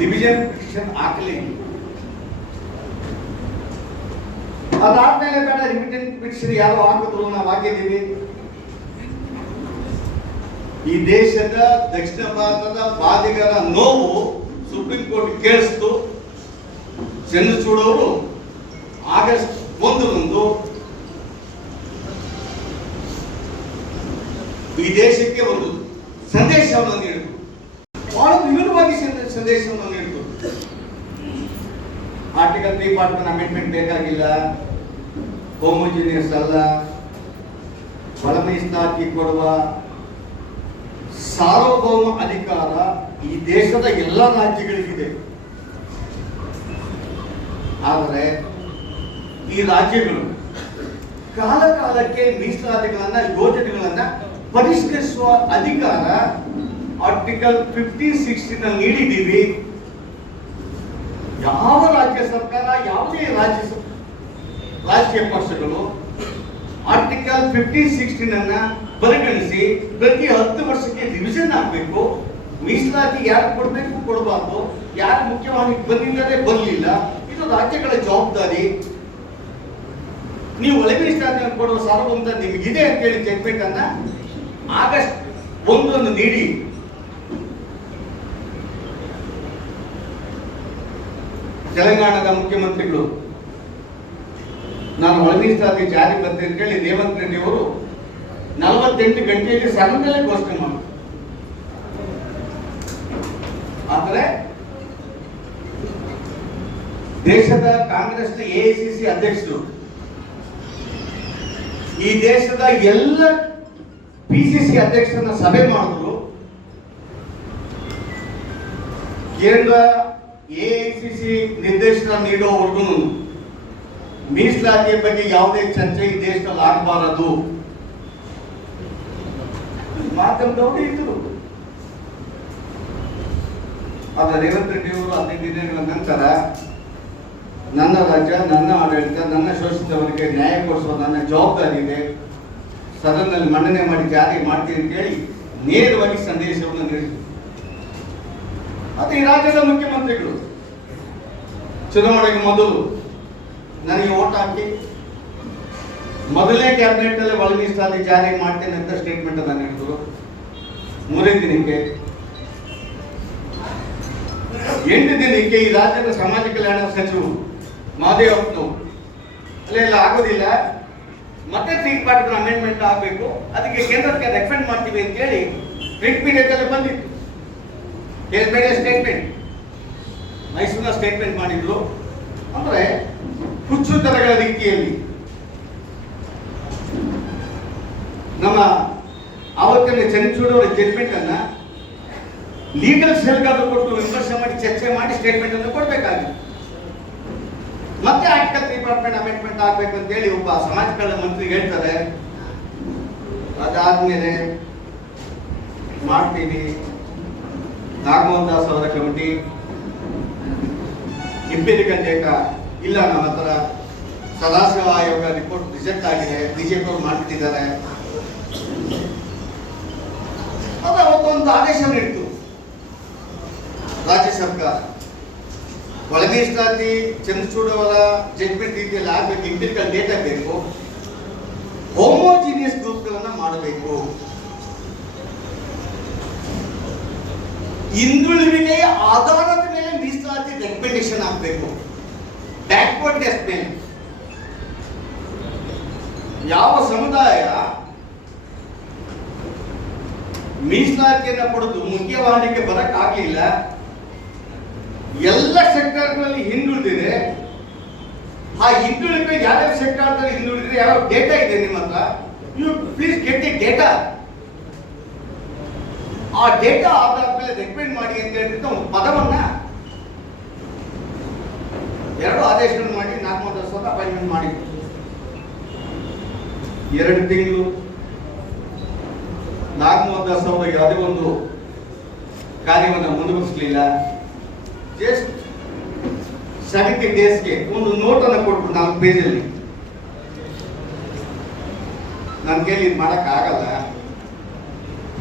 ರಿವಿಷನ್ ಪಿಟಿಷನ್ ಹಾಕಲಿಲ್ಲ. ಅದಾದ್ಮೇಲೆ ಬೇಡ ರಿವಿಷನ್ ಪಿಟಿಷನ್ ಯಾರೋ ಹಾಕಿದ್ರು, ನಾವು ಹಾಕಿದ್ದೀವಿ. ಈ ದೇಶದ ದಕ್ಷಿಣ ಭಾರತದ ಬಾಧಿಗರ ನೋವು ಸುಪ್ರೀಂ ಕೋರ್ಟ್ ಕೇಳಿಸ್ತು. ಚಂದ್ರಚೂಡ್ ಅವರು ಆಗಸ್ಟ್ 1 ಈ ದೇಶಕ್ಕೆ ಒಂದು ಸಂದೇಶವನ್ನು ನೀಡಿತು. ಬಹಳ ವಿವರವಾಗಿ ಸಂದೇಶವನ್ನು ನೀಡಿತು. ಆರ್ಟಿಕಲ್ 341 ಅಮೆಂಡ್ಮೆಂಟ್ ಬೇಕಾಗಿಲ್ಲ, ಹೋಮೋಜಿನಿಯಸ್ ಅಲ್ಲ, ಒಳ ಮೀಸಲಾತಿ ಕೊಡುವ ಸಾರ್ವಭೌಮ ಅಧಿಕಾರ ಈ ದೇಶದ ಎಲ್ಲ ರಾಜ್ಯಗಳಿಗಿದೆ. ಆದರೆ ಈ ರಾಜ್ಯಗಳು ಕಾಲ ಕಾಲಕ್ಕೆ ಮೀಸಲಾತಿಗಳನ್ನ, ಯೋಜನೆಗಳನ್ನ ಪರಿಷ್ಕರಿಸುವ ಅಧಿಕಾರ ಆರ್ಟಿಕಲ್ 15-16 ನೀಡಿದ್ದೀವಿ. ಯಾವ ರಾಜ್ಯ ಸರ್ಕಾರ, ಯಾವುದೇ ರಾಜಕೀಯ ಪಕ್ಷಗಳು ಆರ್ಟಿಕಲ್ 15-16 ಪರಿಗಣಿಸಿ ಪ್ರತಿ 10 ವರ್ಷಕ್ಕೆ ರಿವಿಷನ್ ಆಗಬೇಕು. ಮೀಸಲಾತಿ ಯಾರು ಕೊಡಬೇಕು, ಕೊಡಬಾರ್ದು, ಯಾರು ಮುಖ್ಯವಾಗಿ ಬಂದಿಲ್ಲದೆ ಬರಲಿಲ್ಲ, ಇದು ರಾಜ್ಯಗಳ ಜವಾಬ್ದಾರಿ. ನೀವು ಒಳ ಮೀಸಲಾತಿ ಕೊಡುವ ಸಾರ್ವಭೌಮತೆ ನಿಮಗಿದೆ ಅಂತೇಳಿ ಜಡ್ಜ್ಮೆಂಟ್ ಅನ್ನ ಆಗಸ್ಟ್ 1 ನೀಡಿ ತೆಲಂಗಾಣದ ಮುಖ್ಯಮಂತ್ರಿಗಳು ನಾನು ಒಳ ಮೀಸಲಾತಿ ಜಾರಿ ಬಂತೆ ಅಂತ ಹೇಳಿ ರೇವಂತ್ ರೆಡ್ಡಿ ಅವರು 48 ಗಂಟೆಯಲ್ಲಿ ಸದನದಲ್ಲೇ ಘೋಷಣೆ ಮಾಡಿದ್ರು. ಆದರೆ ದೇಶದ ಕಾಂಗ್ರೆಸ್ನ ಎಐಸಿಸಿ ಅಧ್ಯಕ್ಷರು ಈ ದೇಶದ ಎಲ್ಲ ಪಿಸಿಸಿ ಅಧ್ಯಕ್ಷರನ್ನ ಸಭೆ ಮಾಡಿದ್ರು. ಕೇಂದ್ರ ಎಐಸಿಸಿ ನಿರ್ದೇಶನ ನೀಡುವವರೆಗೂ ಮೀಸಲಾತಿಯ ಬಗ್ಗೆ ಯಾವುದೇ ಚರ್ಚೆ ಈ ದೇಶದಲ್ಲಿ ಆಗಬಾರದು ಮಾತನಾಡಿ ಇದ್ರು. ಆದ್ರೆ ರೇವಂತ್ ರೆಡ್ಡಿ ಅವರು 15 ದಿನಗಳ ನಂತರ ನನ್ನ ರಾಜ್ಯ, ನನ್ನ ಆಡಳಿತ, ನನ್ನ ಶೋಷಿತವರಿಗೆ ನ್ಯಾಯ ಕೊಡಿಸುವ ನನ್ನ ಜವಾಬ್ದಾರಿ ಇದೆ, ಸದನದಲ್ಲಿ ಮಂಡನೆ ಮಾಡಿ ಜಾರಿ ಮಾಡ್ತೀನಿ ಅಂತ ಹೇಳಿ ನೇರವಾಗಿ ಸಂದೇಶವನ್ನು ನೀಡಿದರು. ಅದು ಈ ರಾಜ್ಯದ ಮುಖ್ಯಮಂತ್ರಿಗಳು ಚುನಾವಣೆಗೆ ಮೊದಲು ನನಗೆ ಓಟ್ ಹಾಕಿ ಮೊದಲನೇ ಕ್ಯಾಬಿನೆಟ್ ಅಲ್ಲಿ ಒಳ ಮೀಸಲಾತಿ ಜಾರಿ ಮಾಡ್ತೇನೆ ಅಂತ ಸ್ಟೇಟ್ಮೆಂಟ್ ಅನ್ನು ನೀಡಿದ್ರು. 3ನೇ ದಿನಕ್ಕೆ 8ನೇ ದಿನಕ್ಕೆ ಈ ರಾಜ್ಯದ ಸಮಾಜ ಕಲ್ಯಾಣ ಸಚಿವರು ಮಹದೇವಪ್ಪನವರು ಅಲ್ಲೆಲ್ಲ ಆಗೋದಿಲ್ಲ, ಮತ್ತೆ 341 ಅಮೆಂಡ್ಮೆಂಟ್ ಆಗಬೇಕು, ಅದಕ್ಕೆ ಕೇಂದ್ರಕ್ಕೆ ರೆಕಮೆಂಡ್ ಮಾಡ್ತೀವಿ ಅಂತ ಹೇಳಿ ಪ್ರಿಂಟ್ ಮೀಡಿಯಾದಲ್ಲಿ ಬಂದಿತ್ತು. ಬೇರೆ ಸ್ಟೇಟ್ಮೆಂಟ್ ಮೈಸೂರಿನ ಸ್ಟೇಟ್ಮೆಂಟ್ ಮಾಡಿದ್ರು. ಅಂದ್ರೆ ಹುಚ್ಚು ದರಗಳ ರೀತಿಯಲ್ಲಿ ನಮ್ಮ ಆವತ್ತಿನ ಚಂದ್ರಚೂಡ್ ಅವರ ಜಡ್ಜ್ಮೆಂಟ್ ಅನ್ನ ಲೀಗಲ್ ಸೆಲ್ಗಾದ್ರು ಕೊಟ್ಟು ವಿಮರ್ಶೆ ಮಾಡಿ ಚರ್ಚೆ ಮಾಡಿ ಸ್ಟೇಟ್ಮೆಂಟ್ ಅನ್ನು ಕೊಡಬೇಕಾಗಿತ್ತು. ಮತ್ತೆ ಆರ್ಟಿಕಲ್ 3 ಅಮೆಂಡ್ಮೆಂಟ್ ಆಗ್ಬೇಕು ಅಂತ ಹೇಳಿ ಒಬ್ಬ ಸಮಾಜ ಕಲ್ಯಾಣ ಮಂತ್ರಿ ಹೇಳ್ತಾರೆ. ಅದಾದ್ಮೇಲೆ ಮಾಡ್ತೀವಿ. ನಾಗಮೋಹನ್ ದಾಸ್ ಅವರ ಕಮಿಟಿ ಇಂಪಿರಿಕಲ್ ಡೇಟಾ ಇಲ್ಲ ನಮ್ಮ ಹತ್ರ, ಸದಾಶಿವ ಆಯೋಗ ರಿಪೋರ್ಟ್ ರಿಜೆಕ್ಟ್ ಆಗಿದೆ, ಬಿಜೆಪಿ ಅವರು ಮಾಡ್ತಿದ್ದಾರೆ. ಅವತ್ತೊಂದು ಆದೇಶ ನೀಡಿತು ರಾಜ್ಯ ಸರ್ಕಾರ, ಒಳ ಮೀಸಲಾತಿ ಚಂದ್ರಚೂಡ್ ಅವರ ಜಡ್ಜ್ಮೆಂಟ್ ರೀತಿಯಲ್ಲಿ ಆಗಬೇಕು, ಇಂಪಿರಿಕಲ್ ಡೇಟಾ ಬೇಕು, ಹೋಮೋಜಿನಿಯಸ್ ಗ್ರೂಪ್ಗಳನ್ನ ಮಾಡಬೇಕು, ಹಿಂದುಳಿವಿಕೆಯ ಆಧಾರದ ಮೇಲೆ ಮೀಸಲಾತಿ ರೆಕಮೆಂಡೇಶನ್ ಆಗಬೇಕು, ಬ್ಯಾಕ್ವರ್ಡ್ ಟೆಸ್ಟ್ ಮೇಲೆ. ಯಾವ ಸಮುದಾಯ ಮೀಸಲಾತಿಯನ್ನು ಪಡೆದು ಮುಖ್ಯವಾಹಿನಿಗೆ ಬರಕ್ ಆಗ್ಲಿಲ್ಲ, ಎಲ್ಲ ಸೆಕ್ಟರ್ಗಳಲ್ಲಿ ಹಿಂದುಳಿದಿದೆ, ಆ ಹಿಂದುಳಿಕೆ ಯಾವ್ಯಾವ ಸೆಕ್ಟರ್ದಲ್ಲಿ ಹಿಂದುಳಿದ್ರೆ ಯಾವ ಡೇಟಾ ಇದೆ ನಿಮ್ಮ ಹತ್ರ, you please get the data. ಆ ಡೇಟಾ ಆಧಾರದ ಮೇಲೆ ರೆಕಮೆಂಡ್ ಮಾಡಿ ಅಂತ ಹೇಳಿದ್ರೆ ಒಂದು ಪದವನ್ನ 2 ಆದೇಶಗಳನ್ನು ಮಾಡಿ ನಾಗಮೋಹನ್ ದಾಸ್ ಅಪಾಯಿಂಟ್ಮೆಂಟ್ ಮಾಡಿ 2 ತಿಂಗಳು ನಾಗಮೋಹನ್ ದಾಸ್ ಅವರು ಯಾವುದೇ ಒಂದು ಕಾರ್ಯವನ್ನು ಮುಂದುವರಿಸಲಿಲ್ಲ. ಜಸ್ಟ್ 70 ಡೇಸ್ಗೆ ಒಂದು ನೋಟನ್ನು ಕೊಟ್ಬಿಟ್ಟು 4 ಪೇಜಲ್ಲಿ ನನ್ನ ಕೈಲಿ ಇದು ಮಾಡಕ್ ಆಗಲ್ಲ,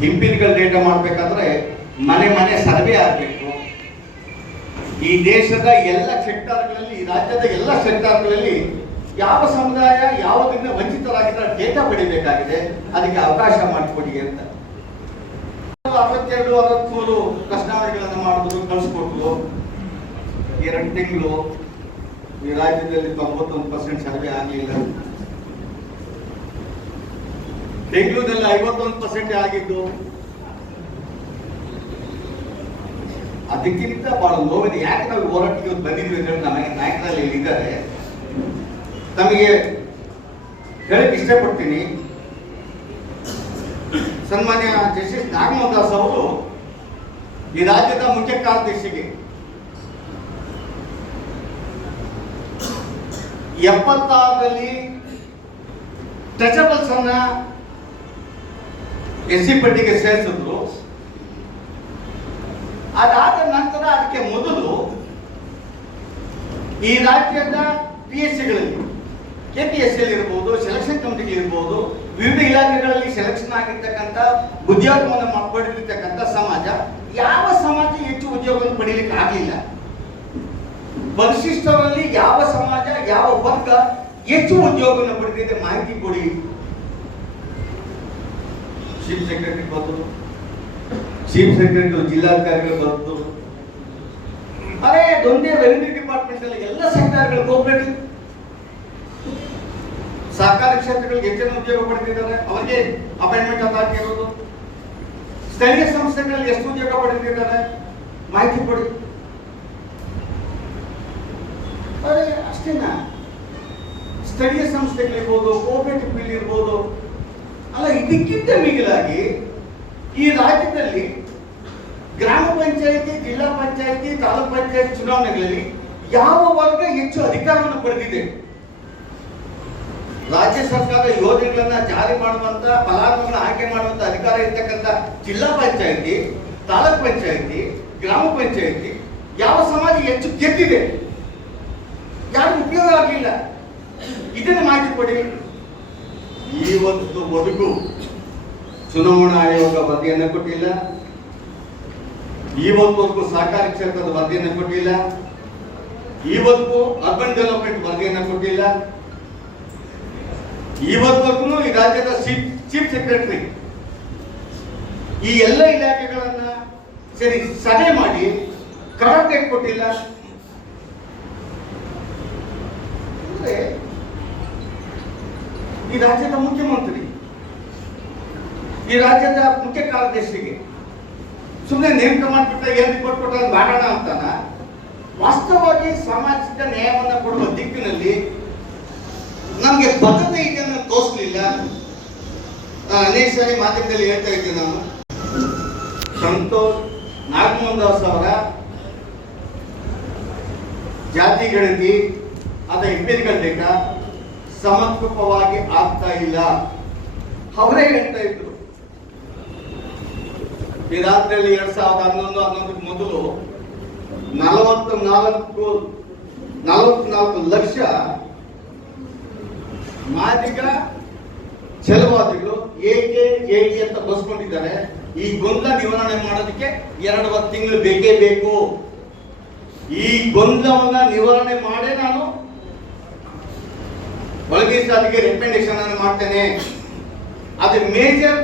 ಇಂಪಿರಿಕಲ್ ಡೇಟಾ ಮಾಡಬೇಕಾದ್ರೆ ಮನೆ ಮನೆ ಸರ್ವೆ ಆಗಬೇಕು, ಈ ದೇಶದ ಎಲ್ಲ ಸೆಕ್ಟಾರ್ಗಳಲ್ಲಿ, ಈ ರಾಜ್ಯದ ಎಲ್ಲ ಸೆಕ್ಟಾರ್ಗಳಲ್ಲಿ ಯಾವ ಸಮುದಾಯ ಯಾವುದರಿಂದ ವಂಚಿತರಾಗಿದ್ದರೆ ಡೇಟಾ ಪಡಿಬೇಕಾಗಿದೆ, ಅದಕ್ಕೆ ಅವಕಾಶ ಮಾಡಿಕೊಡಿ ಅಂತ 62 63 ಪ್ರಶ್ನಾವಳಿಗಳನ್ನು ಮಾಡಿದ್ರು, ಕಳಿಸ್ಕೊಟ್ರು. 2 ತಿಂಗಳು ಈ ರಾಜ್ಯದಲ್ಲಿ 91% ಸರ್ವೆ ಆಗಲಿಲ್ಲ. ಬೆಂಗಳೂರಲ್ಲಿ 51% ಆಗಿದ್ದು. ಅದಕ್ಕಿಂತ ಬಹಳ ನೋವಿದೆ. ಯಾಕೆ ನಾವು ಹೋರಾಟಕ್ಕೆ ಬಂದಿದ್ವಿ ಅಂತ ಹೇಳಿ ನಮಗೆ ನಾಯಕರಲ್ಲಿ ಇಲ್ಲಿದ್ದಾರೆ, ತಮಗೆ ಹೇಳಕ್ ಇಷ್ಟಪಡ್ತೀನಿ. ಸನ್ಮಾನ್ಯ ಜಸ್ಟಿಸ್ ನಾಗಮೋಹನ್ ದಾಸ್ ಅವರು ಈ ರಾಜ್ಯದ ಮುಖ್ಯ ಕಾರ್ಯದರ್ಶಿಗೆ 76ರಲ್ಲಿ ಟಚಬಲ್ಸ್ ಅನ್ನ SC ಪಟ್ಟಿಗೆ ಸೇರಿಸಿದ್ರು. ಅದಾದ ನಂತರ ಅದಕ್ಕೆ ಮೊದಲು ಈ ರಾಜ್ಯದ PSCಗಳಲ್ಲಿ, KPSC ಇರಬಹುದು, ಸೆಲೆಕ್ಷನ್ ಕಮಿಟಿಗಳಿರ್ಬೋದು, ವಿವಿಧ ಇಲಾಖೆಗಳಲ್ಲಿ ಸೆಲೆಕ್ಷನ್ ಆಗಿರ್ತಕ್ಕಂಥ ಉದ್ಯೋಗವನ್ನು ಪಡೆದಿರ್ತಕ್ಕಂಥ ಸಮಾಜ, ಯಾವ ಸಮಾಜ ಹೆಚ್ಚು ಉದ್ಯೋಗವನ್ನು ಪಡೀಲಿಕ್ಕೆ ಆಗಲಿಲ್ಲ. ಪರಿಶಿಷ್ಟರಲ್ಲಿ ಯಾವ ಸಮಾಜ, ಯಾವ ವರ್ಗ ಹೆಚ್ಚು ಉದ್ಯೋಗವನ್ನು ಪಡೆದಿದೆ ಮಾಹಿತಿ ಕೊಡಿ. ಚೀಫ್ ಸೆಕ್ರೆಟರಿ ಬಂದರು, ಚೀಫ್ ಸೆಕ್ರೆಟರಿ ಜಿಲ್ಲಾಧಿಕಾರಿಗಳು ಬಂದರು. ಅದೇ ಒಂದೇ ರೆವಿನ್ಯೂ ಡಿಪಾರ್ಟ್ಮೆಂಟ್ ಅಲ್ಲಿ ಎಲ್ಲ ಸೆಕ್ಟರ್ಗಳು ಕೋಆಪರೇಟಿವ್ ಸಹಕಾರ ಕ್ಷೇತ್ರಗಳಿಗೆ ಹೆಚ್ಚಿನ ಉದ್ಯೋಗ ಪಡೆದಿದ್ದಾರೆ, ಅವರಿಗೆ ಅಪಾಯಿಂಟ್ಮೆಂಟ್ ಅಂತ ಇರೋದು. ಸ್ಥಳೀಯ ಸಂಸ್ಥೆಗಳಲ್ಲಿ ಎಷ್ಟು ಉದ್ಯೋಗ ಪಡೆದಿದ್ದಾರೆ ಮಾಹಿತಿ ಕೊಡಿ. ಅದೇ ಅಷ್ಟೇನಾ? ಸ್ಥಳೀಯ ಸಂಸ್ಥೆಗಳಿರ್ಬೋದು, ಕೋಆಪರೇಟಿವ್ ಇರ್ಬೋದು. ಅಲ್ಲ, ಇದಕ್ಕಿಂತ ಮಿಗಿಲಾಗಿ ಈ ರಾಜ್ಯದಲ್ಲಿ ಗ್ರಾಮ ಪಂಚಾಯಿತಿ, ಜಿಲ್ಲಾ ಪಂಚಾಯಿತಿ, ತಾಲೂಕ್ ಪಂಚಾಯತ್ ಚುನಾವಣೆಗಳಲ್ಲಿ ಯಾವ ವರ್ಗ ಹೆಚ್ಚು ಅಧಿಕಾರವನ್ನು ಪಡೆದಿದೆ? ರಾಜ್ಯ ಸರ್ಕಾರ ಯೋಜನೆಗಳನ್ನ ಜಾರಿ ಮಾಡುವಂತ, ಫಲಾನುಭವಿಗಳನ್ನ ಆಯ್ಕೆ ಮಾಡುವಂತ ಅಧಿಕಾರ ಇರ್ತಕ್ಕಂಥ ಜಿಲ್ಲಾ ಪಂಚಾಯಿತಿ, ತಾಲೂಕ್ ಪಂಚಾಯಿತಿ, ಗ್ರಾಮ ಪಂಚಾಯಿತಿ ಯಾವ ಸಮಾಜ ಹೆಚ್ಚು ಗೆದ್ದಿದೆ? ಯಾರು ಉಪಯೋಗ ಆಗಲಿಲ್ಲ? ಇದನ್ನು ಮಾಹಿತಿ ಕೊಡಿ. ಇವತ್ತುವರೆಗೂ ಚುನಾವಣಾ ಆಯೋಗ ವರದಿಯನ್ನು ಕೊಟ್ಟಿಲ್ಲ, ಇವತ್ತುವರೆಗೂ ಸಹಕಾರಿ ಕ್ಷೇತ್ರದ ವರದಿಯನ್ನು ಕೊಟ್ಟಿಲ್ಲ, ಇವತ್ತು ಅರ್ಬನ್ ಡೆವಲಪ್ಮೆಂಟ್ ವರದಿಯನ್ನು ಕೊಟ್ಟಿಲ್ಲ, ಇವತ್ತವರೆಗೂ ಈ ರಾಜ್ಯದ ಚೀಫ್ ಸೆಕ್ರೆಟರಿ ಈ ಎಲ್ಲ ಇಲಾಖೆಗಳನ್ನ ಸರಿ ಸಭೆ ಮಾಡಿ ಕರಾಟೆ ಕೊಟ್ಟಿಲ್ಲ. ಅಂದ್ರೆ ಈ ರಾಜ್ಯದ ಮುಖ್ಯಮಂತ್ರಿ, ಈ ರಾಜ್ಯದ ಮುಖ್ಯ ಕಾರ್ಯದರ್ಶಿಗೆ ಸುಮ್ಮನೆ ನೇಮಕ ಮಾಡಿಬಿಟ್ಟ, ಏನ್ ರಿಪೋರ್ಟ್ ಕೊಟ್ಟ ಮಾಡೋಣ ಅಂತಾನ? ವಾಸ್ತವವಾಗಿ ಸಾಮಾಜಿಕ ನ್ಯಾಯವನ್ನ ಕೊಡುವ ದಿಕ್ಕಿನಲ್ಲಿ ನಮ್ಗೆ ಬದ್ಧತೆ ಇದನ್ನು ತೋರಿಸಲಿಲ್ಲ. ಅನೇಕ ಸಾರಿ ಮಾಧ್ಯಮದಲ್ಲಿ ಹೇಳ್ತಾ ಇದ್ದೀನಿ ನಾನು, ಸಂತೋಷ್ ನಾಗಮೋಹನ್ ದಾಸ್ ಅವರ ಜಾತಿ ಗಣತಿ ಅಥವಾ ಎಂಪಿರಿಕಲ್ ಡೇಟಾ ಸಮರ್ಪಕವಾಗಿ ಆಗ್ತಾ ಇಲ್ಲ. ಅವರೇ ಹೇಳ್ತಾ ಇದ್ರು ಈ ರಾತ್ರಿಯಲ್ಲಿ 2011 ಮೊದಲು 44 ಲಕ್ಷ ಮಾದಿಗ ಛಲವಾದಿಗಳು ಏಕೆ ಅಂತ ಬಸ್ಕೊಂಡಿದ್ದಾರೆ. ಈ ಗೊಂದಲ ನಿವಾರಣೆ ಮಾಡೋದಕ್ಕೆ 2 ತಿಂಗಳು ಬೇಕೇ ಬೇಕು. ಈ ಗೊಂದಲವನ್ನ ನಿವಾರಣೆ ಮಾಡೇ ನಾನು ಒಳಗೀಸಾದಿಗೆ ರೆಕಮೆಂಡೇಶನ್ ಅನ್ನು ಮಾಡ್ತೇನೆ. ಅದು ಮೇಜರ್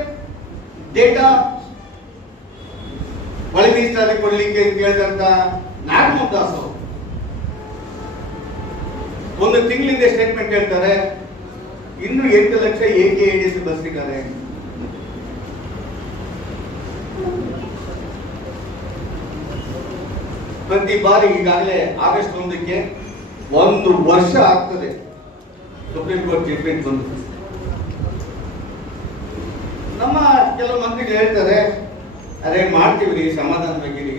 ಡೇಟಾ ಒಳಗೀಸಾದಿ ಕೊಡ್ಲಿಕ್ಕೆ ಅಂತ ಹೇಳಿದಂತ ನಾಗಮೋಹನ್ ದಾಸ್ ಅವರು 1 ತಿಂಗಳಿಂದ ಸ್ಟೇಟ್ಮೆಂಟ್ ಹೇಳ್ತಾರೆ, ಇನ್ನು 8 ಲಕ್ಷ ಏಕೆ ಏಡಿಸಿ ಬಸ್ಸಿದ್ದಾರೆ. ಪ್ರತಿ ಬಾರಿ ಈಗಾಗಲೇ ಆಗಸ್ಟ್ 1ಕ್ಕೆ 1 ವರ್ಷ ಆಗ್ತದೆ ಸುಪ್ರೀಂ ಕೋರ್ಟ್ ಜಡ್ಜ್ಮೆಂಟ್ ಬಂದು. ನಮ್ಮ ಕೆಲವು ಮಂತ್ರಿಗಳು ಹೇಳ್ತಾರೆ, ಅರೆ ಮಾಡ್ತೀವ್ರಿ ಸಮಾಧಾನವಾಗಿರಿ,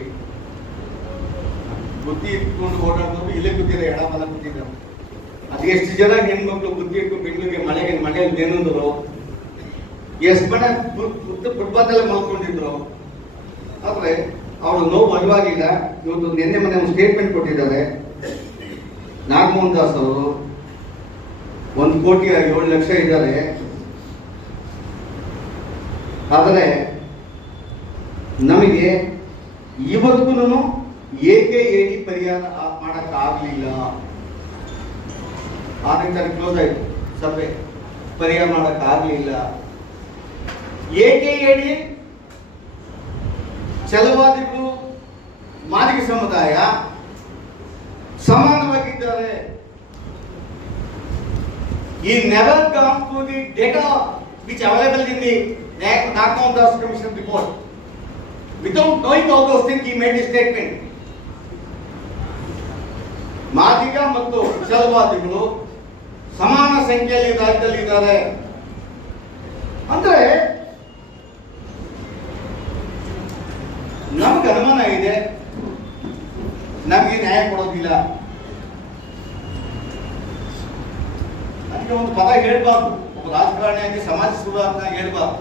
ಬುದ್ಧಿ ಇಟ್ಕೊಂಡು ಓಡಾಡೋದು ಇಲ್ಲೇ ಕೂತಿದ್ದಾರೆ, ಎಡಬಲ ಕೂತಿದ್ದಾರೆ. ಅದು ಎಷ್ಟು ಜನ ಹೆಣ್ಮಕ್ಳು ಬುದ್ಧಿ ಇಟ್ಕೊಂಡು ಬೆಂಗಳೂರಿಗೆ ಮಳೆಯಲ್ಲಿ ನೆನೆದ್ರು, ಎಷ್ಟು ಜನ ಫುಟ್ಪಾತಲ್ಲೇ ಮಲ್ಕೊಂಡಿದ್ರು. ಆದ್ರೆ ಅವರು ನೋವು ಅರಿವಾಗಿಲ್ಲ. ಇವತ್ತು ನಿನ್ನೆ ಮೊನ್ನೆ ಒಂದು ಸ್ಟೇಟ್ಮೆಂಟ್ ಕೊಟ್ಟಿದ್ದಾರೆ ನಾಗಮೋಹನ್ ದಾಸ್ ಅವರು. 1,07,00,000 ಇದ್ದಾರೆ. ಆದರೆ ನಮಗೆ ಇವತ್ತಿಗೂ ಏಕೆ ಏಡಿ ಪರಿಹಾರ ಮಾಡಕ್ಕಾಗಲಿಲ್ಲ. 6ನೇ ತಾರೀಕು ಕ್ಲೋಸ್ ಆಯ್ತು ಸಭೆ, ಪರಿಹಾರ ಮಾಡಕ್ಕಾಗಲಿಲ್ಲ. ಏಕೆ ಏಡಿ ಛಲವಾದಿಗಳು ಮಾದಿಗ ಸಮುದಾಯ ಸಮಾನವಾಗಿದ್ದಾರೆ. He never gone to the data which available in the Nagnam Das Commission report. Without knowing all those things, he made a statement. Madiga ಮತ್ತು ಛಲವಾದಿಗಳು ಸಮಾನ ಸಂಖ್ಯೆಯಲ್ಲಿ ರಾಜ್ಯದಲ್ಲಿ ಇದ್ದಾರೆ. ಅಂದ್ರೆ ನಮ್ಗೆ ಅನುಮಾನ ಇದೆ, ನಮಗೆ ನ್ಯಾಯ ಕೊಡೋದಿಲ್ಲ. ಅದಕ್ಕೆ ಒಂದು ಪದ ಹೇಳ್ಬಾರ್ದು, ಒಬ್ಬ ರಾಜಕಾರಣಿಯಾಗಿ ಸಮಾಜ ಸುಧಾರಣೆ ಹೇಳ್ಬಾರ್ದು.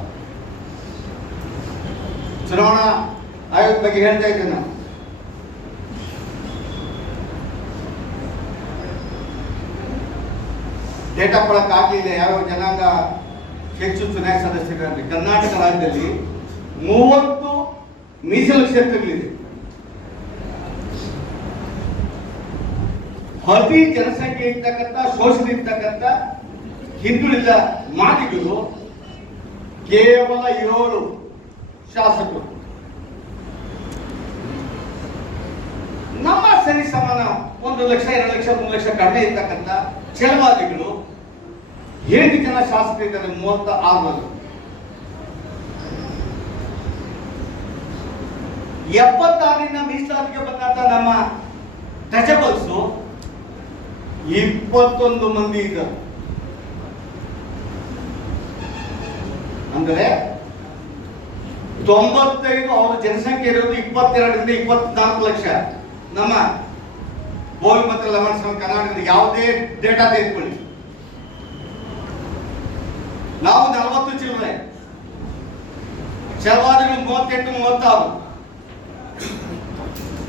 ಚುನಾವಣಾ ಆಯೋಗದ ಬಗ್ಗೆ ಹೇಳ್ತಾ ಇದ್ದೇನೆ ನಾನು. ಡೇಟಾ ಕೊಡಕ್ಕಾಗಲಿಲ್ಲ. ಯಾವ ಜನಾಂಗ ಹೆಚ್ಚು ಚುನಾಯಿತ ಸದಸ್ಯರಲ್ಲಿ ಕರ್ನಾಟಕ ರಾಜ್ಯದಲ್ಲಿ 30 ಮೀಸಲು ಕ್ಷೇತ್ರಗಳಿದೆ. ಅತಿ ಜನಸಂಖ್ಯೆ ಇರ್ತಕ್ಕಂಥ ಶೋಷಣೆ ಇರ್ತಕ್ಕಂಥ ಹಿಂದುಳಿದ ಮಾದಿಗರು ಕೇವಲ 7 ಶಾಸಕರು. ನಮ್ಮ ಸರಿ ಸಮಾನ 1 ಲಕ್ಷ 2 ಲಕ್ಷ 3 ಲಕ್ಷ ಕಡಿಮೆ ಇರ್ತಕ್ಕಂಥ ಛಲವಾದಿಗಳು 7 ಜನ ಶಾಸಕರಿದ್ದಾರೆ 36. 76ರಿಂದ ಮೀಸಲಾತಿಗೆ ಬಂದಂತ ನಮ್ಮ ಟಚಬಲ್ಸ್ 21 ಮಂದಿ ಇದ್ದಾರೆ. ಅಂದ್ರೆ 95 ಅವರ ಜನಸಂಖ್ಯೆ ಇರೋದು 22ರಿಂದ 24 ಲಕ್ಷ. ನಮ್ಮ ಬೋಲ್ ಮತ್ತು ಲವಣ್ ಕರ್ನಾಟಕದ ಯಾವುದೇ ಡೇಟಾ ತೆಗೆದುಕೊಳ್ಳಿ, ನಾವು 40 ಚಿಲ್ಲರೆ, ಛಲವಾದಿಗಳು 38-36.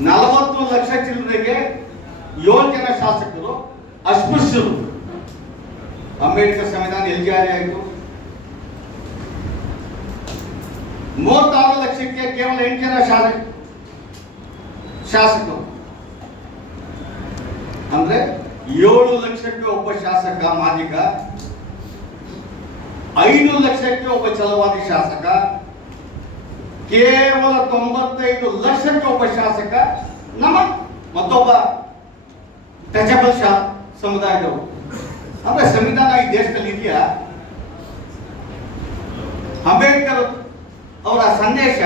40 ಲಕ್ಷ ಚಿಲ್ಲರೆಗೆ 7 ಜನ ಶಾಸಕರು ಅಸ್ಪೃಶ್ಯರು. ಅಂಬೇಡ್ಕರ್ ಸಂವಿಧಾನ ಎಲ್ಲಿ ಜಾರಿ ಆಯಿತು? 36 ಲಕ್ಷಕ್ಕೆ ಕೇವಲ 8 ಜನ ಶಾಸಕರು. ಅಂದ್ರೆ 7 ಲಕ್ಷಕ್ಕೆ ಒಬ್ಬ ಶಾಸಕ ಮಾದಿಗ, 5 ಲಕ್ಷಕ್ಕೆ ಒಬ್ಬ ಛಲವಾದಿ ಶಾಸಕ, ಕೇವಲ 95 ಲಕ್ಷಕ್ಕೆ ಒಬ್ಬ ಶಾಸಕ ನಮ್ಮ ಮತ್ತೊಬ್ಬ ಟಚಬಲ್ ಸಮುದಾಯದವರು. ಅಂದ್ರೆ ಸಂವಿಧಾನ ಈ ದೇಶದಲ್ಲಿ ಇದೆಯಾ? ಅಂಬೇಡ್ಕರ್ ಅವರ ಸಂದೇಶ,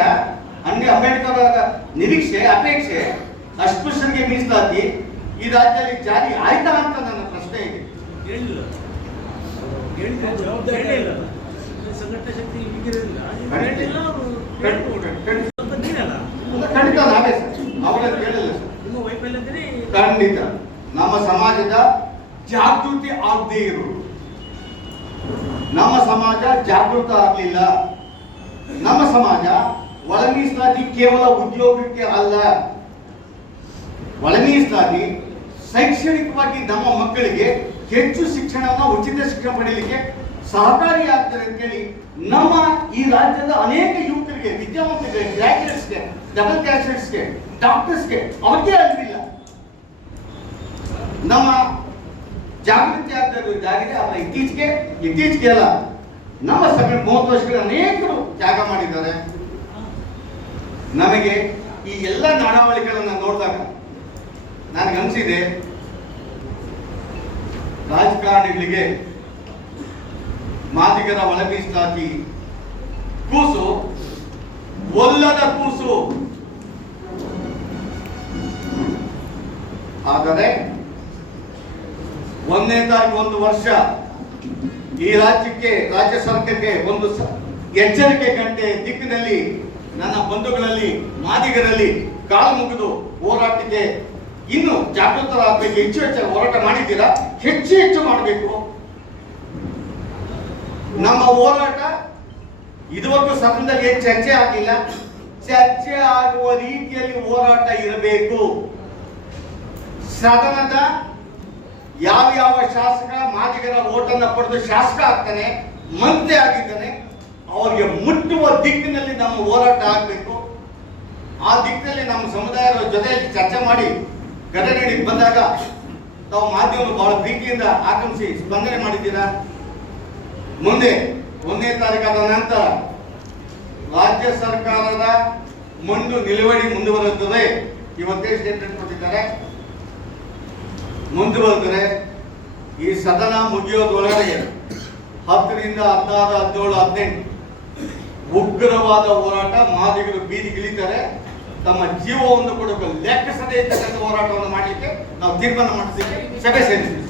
ಅಂಬೇಡ್ಕರ್ ಅವರ ನಿರೀಕ್ಷೆ, ಅಪೇಕ್ಷೆ ಅಸ್ಪೃಶ್ಯರಿಗೆ ಮೀಸಲಾತಿ ಈ ರಾಜ್ಯದಲ್ಲಿ ಜಾರಿ ಆಯ್ತಾ ಅಂತ ನನ್ನ ಪ್ರಶ್ನೆ ಇದೆ. ಖಂಡಿತ ನಾವೇ ಅವರ ಕೇಳಲ್ಲ. ಖಂಡಿತ ನಮ್ಮ ಸಮಾಜದ ಜಾಗೃತಿ ಆಗದೇ ಇರೋದು. ನಮ್ಮ ಸಮಾಜ ಜಾಗೃತ ಆಗಲಿಲ್ಲ. ನಮ್ಮ ಸಮಾಜ ಒಳ ಮೀಸಲಾತಿ ಕೇವಲ ಉದ್ಯೋಗಕ್ಕೆ ಅಲ್ಲ, ಒಳ ಮೀಸಲಾತಿ ಶೈಕ್ಷಣಿಕವಾಗಿ ನಮ್ಮ ಮಕ್ಕಳಿಗೆ ಹೆಚ್ಚು ಶಿಕ್ಷಣವನ್ನು ಉಚಿತ ಶಿಕ್ಷಣ ಪಡೆಯಲಿಕ್ಕೆ ಸಹಕಾರಿಯಾಗ್ತದೆ ಅಂತೇಳಿ ನಮ್ಮ ಈ ರಾಜ್ಯದ ಅನೇಕ ಯುವಕರಿಗೆ, ವಿದ್ಯಾವಂತರಿಗೆ, ಗ್ರಾಜುಯೇಟ್ಸ್ಗೆ, ಡಬಲ್ ಗ್ರಾಜುಯೇಟ್ಸ್ಗೆ, ಡಾಕ್ಟರ್ಸ್ಗೆ ಅವ್ರಿಗೆ ಅರಿವಿಲ್ಲ. ನಮ್ಮ ಜಾಗೃತಿ ಆಗ್ತಾಗಿದೆ. ಅವರ ಇತ್ತೀಚೆಗೆ ಅಲ್ಲ, ನಮ್ಮ ಸಭೆ 30 ವರ್ಷಗಳ ಅನೇಕರು ತ್ಯಾಗ ಮಾಡಿದ್ದಾರೆ. ನಮಗೆ ಈ ಎಲ್ಲ ನಡವಳಿಕೆಗಳನ್ನು ನೋಡಿದಾಗ ನನಗನ್ಸಿದೆ, ರಾಜಕಾರಣಿಗಳಿಗೆ ಮಾದಿಗರ ಒಳ ಮೀಸಲಾತಿ ಕೂಸು ಒಲ್ಲದ ಕೂಸು. ಆದರೆ 1ನೇ ತಾರೀಕು 1 ವರ್ಷ ಈ ರಾಜ್ಯ ಸರ್ಕಾರಕ್ಕೆ ಒಂದು ಎಚ್ಚರಿಕೆ ಗಂಟೆ ದಿಕ್ಕಿನಲ್ಲಿ ನನ್ನ ಬಂಧುಗಳಲ್ಲಿ ಮಾದಿಗರಲ್ಲಿ ಕಾಲು ಮುಗಿದು ಹೋರಾಟಕ್ಕೆ ಇನ್ನು ಜಾಗೃತರಾಗಬೇಕು. ಹೆಚ್ಚು ಹೋರಾಟ ಮಾಡಿದ್ದೀರಾ, ಹೆಚ್ಚು ಮಾಡಬೇಕು. ನಮ್ಮ ಹೋರಾಟ ಇದುವರೆಗೂ ಸದನದಲ್ಲಿ ಏನು ಚರ್ಚೆ ಆಗಿಲ್ಲ. ಚರ್ಚೆ ಆಗುವ ರೀತಿಯಲ್ಲಿ ಹೋರಾಟ ಇರಬೇಕು. ಸದನದ ಯಾವ ಶಾಸಕ ಮಾದಿಗರ ಓಟನ್ನ ಪಡೆದು ಶಾಸಕ ಆಗ್ತಾನೆ, ಮಂತ್ರಿ ಆಗಿದ್ದಾನೆ, ಅವರಿಗೆ ಮುಟ್ಟುವ ದಿಕ್ಕಿನಲ್ಲಿ ನಮ್ಮ ಹೋರಾಟ ಆಗಬೇಕು. ಆ ದಿಕ್ಕಿನಲ್ಲಿ ನಮ್ಮ ಸಮುದಾಯದ ಜೊತೆ ಚರ್ಚೆ ಮಾಡಿ ಘಟನೆಗಳಿಗೆ ಬಂದಾಗ ತಾವು ಮಾಧ್ಯಮಗಳು ಬಹಳ ಪ್ರೀತಿಯಿಂದ ಆಗಮಿಸಿ ಸ್ಪಂದನೆ ಮಾಡಿದ್ದೀರಾ. ಮುಂದೆ 1ನೇ ತಾರೀಕಾದ ನಂತರ ರಾಜ್ಯ ಸರ್ಕಾರದ ನಿಲುವಳಿ ಮುಂದುವರೆಯುತ್ತದೆ. ಇವತ್ತೇ ಸ್ಟೇಟ್ಮೆಂಟ್ ಕೊಟ್ಟಿದ್ದಾರೆ, ಮುಂದುವರೆದರೆ ಈ ಸದನ ಮುಗಿಯೋದ್ರೊಳಗೆ 10 ರಿಂದ 16, 17, 18 ಉಗ್ರವಾದ ಹೋರಾಟ, ಮಾದಿಗರು ಬೀದಿಗಿಳಿತಾರೆ. ತಮ್ಮ ಜೀವವನ್ನು ಕೊಡಬೇಕು, ಲೆಕ್ಕಿಸದೇ ಇರ್ತಕ್ಕಂಥ ಹೋರಾಟವನ್ನು ಮಾಡಲಿಕ್ಕೆ ನಾವು ತೀರ್ಮಾನ ಮಾಡ್ತೀವಿ. ಸಭೆ ಸೇರಿಸ್ತೀವಿ.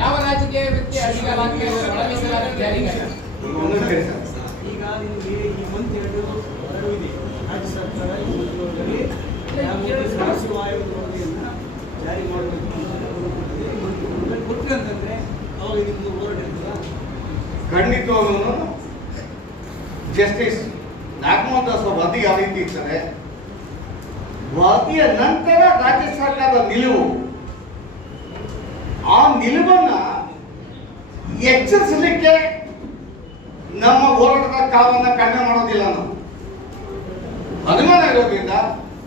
ಯಾವ ರಾಜಕೀಯ ವ್ಯಕ್ತಿ ಈಗ ನಿಮಗೆ ಈ ಮಂತ್ರಿಗಳು ಹೊರಗೂ ಇದೆ. ರಾಜ್ಯ ಸರ್ಕಾರ ಈ ಮಂತ್ರಿಗಳಲ್ಲಿ ರಾಷ್ಟ್ರೀಯ ಆಯೋಗದ ವರದಿಯನ್ನು ಜಾರಿ ಮಾಡಬೇಕು ಕೊಟ್ಟಂತಂದ್ರೆ ಅವಾಗ ನಿಮ್ದು ಹೋರಾಟ ಇರ್ತದ. ಖಂಡಿತವಾಗ್ಲೂ ಜಸ್ಟಿಸ್ ನಾಗಮೋಹನ್ ದಾಸ್ ವರದಿ ಯಾವ ರೀತಿ ಇರ್ತದೆ, ವರದಿಯ ನಂತರ ರಾಜ್ಯ ಸರ್ಕಾರದ ನಿಲುವು, ಆ ನಿಲುವನ್ನ ಎಚ್ಚರಿಸಲಿಕ್ಕೆ ನಮ್ಮ ಹೋರಾಟದ ಕಾಲವನ್ನು ಕಡಿಮೆ ಮಾಡೋದಿಲ್ಲ. ನಾವು ಅನುಮಾನ ಇರೋದ್ರಿಂದ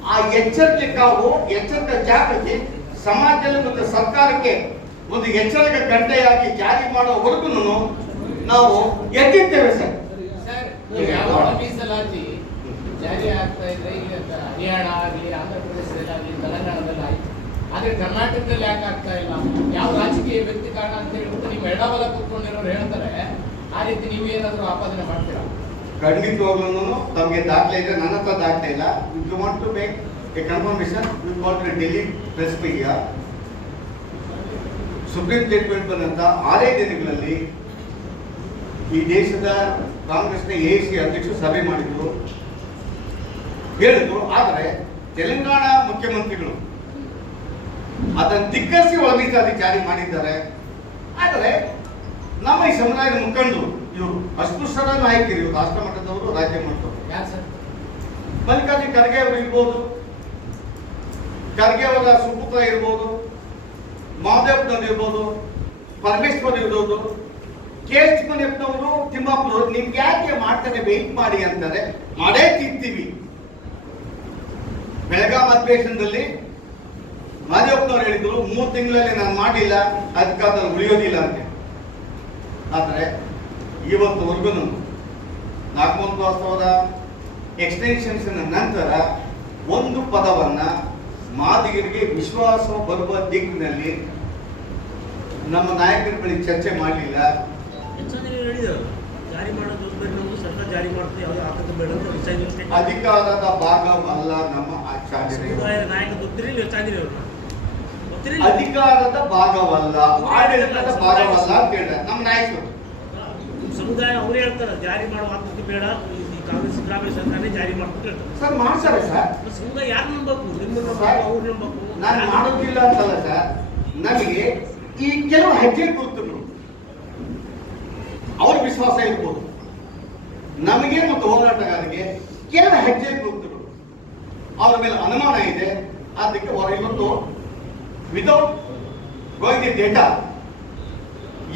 ಆ ಎಚ್ಚರಿಕೆ ಕಾವು, ಎಚ್ಚರಿಕೆ ಜಾಗೃತಿ ಸಮಾಜದಲ್ಲಿ ಮತ್ತು ಸರ್ಕಾರಕ್ಕೆ ಒಂದು ಎಚ್ಚರಿಕೆ ಗಂಟೆಯಾಗಿ ಜಾರಿ ಮಾಡೋವರೆಗೂ ನಾವು ಎದ್ದಿದ್ದೇವೆ. ಮೀಸಲಾತಿ ಜಾರಿ ಆಗ್ತಾ ಇದ್ರೆ ಈಗ ಹರಿಯಾಣ ಆಗಲಿ, ಆಂಧ್ರ ಪ್ರದೇಶದಲ್ಲಿ ತೆಲಂಗಾಣದಲ್ಲಿ ಆಯ್ತು, ಆದ್ರೆ ಕರ್ನಾಟಕದಲ್ಲಿ ಯಾಕೆ ಆಗ್ತಾ ಇಲ್ಲ? ಯಾವ ರಾಜಕೀಯ ವ್ಯಕ್ತಿ ಕಾರಣ ಅಂತ ಹೇಳ್ಬಿಟ್ಟು ನೀವು ಎಡಬಲ ಕೂತ್ಕೊಂಡಿರೋರು ಹೇಳ್ತಾರೆ. ಆ ರೀತಿ ನೀವು ಏನಾದರೂ ಆಪಾದನೆ ಮಾಡ್ತೀರಾ? ಖಂಡಿತವಾಗ್ಲೂ ತಮಗೆ ದಾಖಲೆ ಇದೆ, ನನ್ನ ಹತ್ರ ದಾಖಲೆ ಇಲ್ಲ. You want to make a confirmation, you got to Delhi press media. Supreme statement ಬಂದಂತ 6 ದಿನಗಳಲ್ಲಿ ಈ ದೇಶದ ಕಾಂಗ್ರೆಸ್ನ ಎಐಸಿ ಅಧ್ಯಕ್ಷರು ಸಭೆ ಮಾಡಿದ್ರು, ಹೇಳಿದ್ರು. ಆದರೆ ತೆಲಂಗಾಣ ಮುಖ್ಯಮಂತ್ರಿಗಳು ಅದನ್ನು ಧಿಕ್ಕರಿಸಿ ಒಳ ಮೀಸಲಾತಿ ಜಾರಿ ಮಾಡಿದ್ದಾರೆ. ಆದರೆ ನಮ್ಮ ಈ ಸಮುದಾಯದ ಮುಖಂಡರು, ಇವರು ಅಸ್ಪೃಶ್ಯರ ನಾಯಕರು, ಇವರು ರಾಷ್ಟ್ರ ಮಟ್ಟದವರು, ರಾಜ್ಯ ಮಟ್ಟದವರು, ಮಲ್ಲಿಕಾರ್ಜುನ ಖರ್ಗೆ ಅವರು ಇರ್ಬೋದು, ಖರ್ಗೆ ಅವರ ಸುಪುತ್ರ ಇರ್ಬೋದು, ಮಾದೇವನವರು ಇರ್ಬೋದು, ಪರಮೇಶ್ವರ್ ಇರ್ಬೋದು, ಕೇಶ್ ಮನೆಯವರು, ತಿಮ್ಮಾಪುರವರು, ನಿಮ್ಗೆ ಯಾಕೆ ಮಾಡ್ತಾರೆ ವೆಯ್ಟ್ ಮಾಡಿ ಅಂತಾರೆ. ಮಾಡೇ ತಿಂತೀವಿ. ಬೆಳಗಾಂ ಅಧಿವೇಶನದಲ್ಲಿ ಮಾದೇವನವರು ಹೇಳಿದ್ರು 3 ತಿಂಗಳಲ್ಲಿ ನಾನು ಮಾಡಿಲ್ಲ, ಅಧಿಕಾರದಲ್ಲಿ ಉಳಿಯೋದಿಲ್ಲ ಅಂತ. ಆದರೆ ಇವತ್ತುವರೆಗೂ ನಾಗಮೋಹನ್ ದಾಸ್ ಅವರ ಎಕ್ಸ್ಟೆನ್ಷನ್ಸ್ ನಂತರ ಒಂದು ಪದವನ್ನ ಮಾದಿಗರಿಗೆ ವಿಶ್ವಾಸ ಬರುವ ದಿಕ್ಕಿನಲ್ಲಿ ನಮ್ಮ ನಾಯಕರ ಬಳಿ ಚರ್ಚೆ ಮಾಡಲಿಲ್ಲ. ಅಧಿಕಾರದ ಭಾಗವಲ್ಲ ನಮ್ಮ ಅಧಿಕಾರದ ಭಾಗವಲ್ಲ, ಆಡಳಿತದ ಭಾಗವಲ್ಲ ಅಂತ ಹೇಳಿದ ನಮ್ಮ ನಾಯಕರು. ಸಮುದಾಯ ಅವ್ರು ಹೇಳ್ತಾರೆ ಜಾರಿ ಮಾಡುವ ಆತ್ಮಕ್ಕೆ ಬೇಡ, ಕಾಂಗ್ರೆಸ್ ಸಿದ್ದರಾಮಯ್ಯ ಸರ್ಕಾರನೇ ಜಾರಿ ಮಾಡ್ಬಿಟ್ಟು ಸರ್ ಮಾಡ್ತಾರೆ ಸರ್. ಸುಮ್ಮನೆ ಯಾರು ನಂಬಬೇಕು? ನಿಮ್ಮನ್ನು ನಂಬಬೇಕು, ಅವ್ರು ನಂಬಬೇಕು? ನಾನು ಮಾಡೋದಿಲ್ಲ ಅಂತಲ್ಲ ಸರ್, ನನಗೆ ಈ ಕೆಲವು ಹೆಜ್ಜೆ ಗುರುತುಗಳು ಅವ್ರ ವಿಶ್ವಾಸ ಇರ್ಬೋದು, ನಮಗೆ ಮತ್ತು ಹೋರಾಟಗಾರರಿಗೆ ಕೆಲವು ಹೆಜ್ಜೆ ಗುರುತುಗಳು ಅವ್ರ ಮೇಲೆ ಅನುಮಾನ ಇದೆ. ಅದಕ್ಕೆ ಹೊರ ಇವತ್ತು ವಿತೌಟ್ ಗೋಯಿಂಗ್ ದಿ ಡೇಟಾ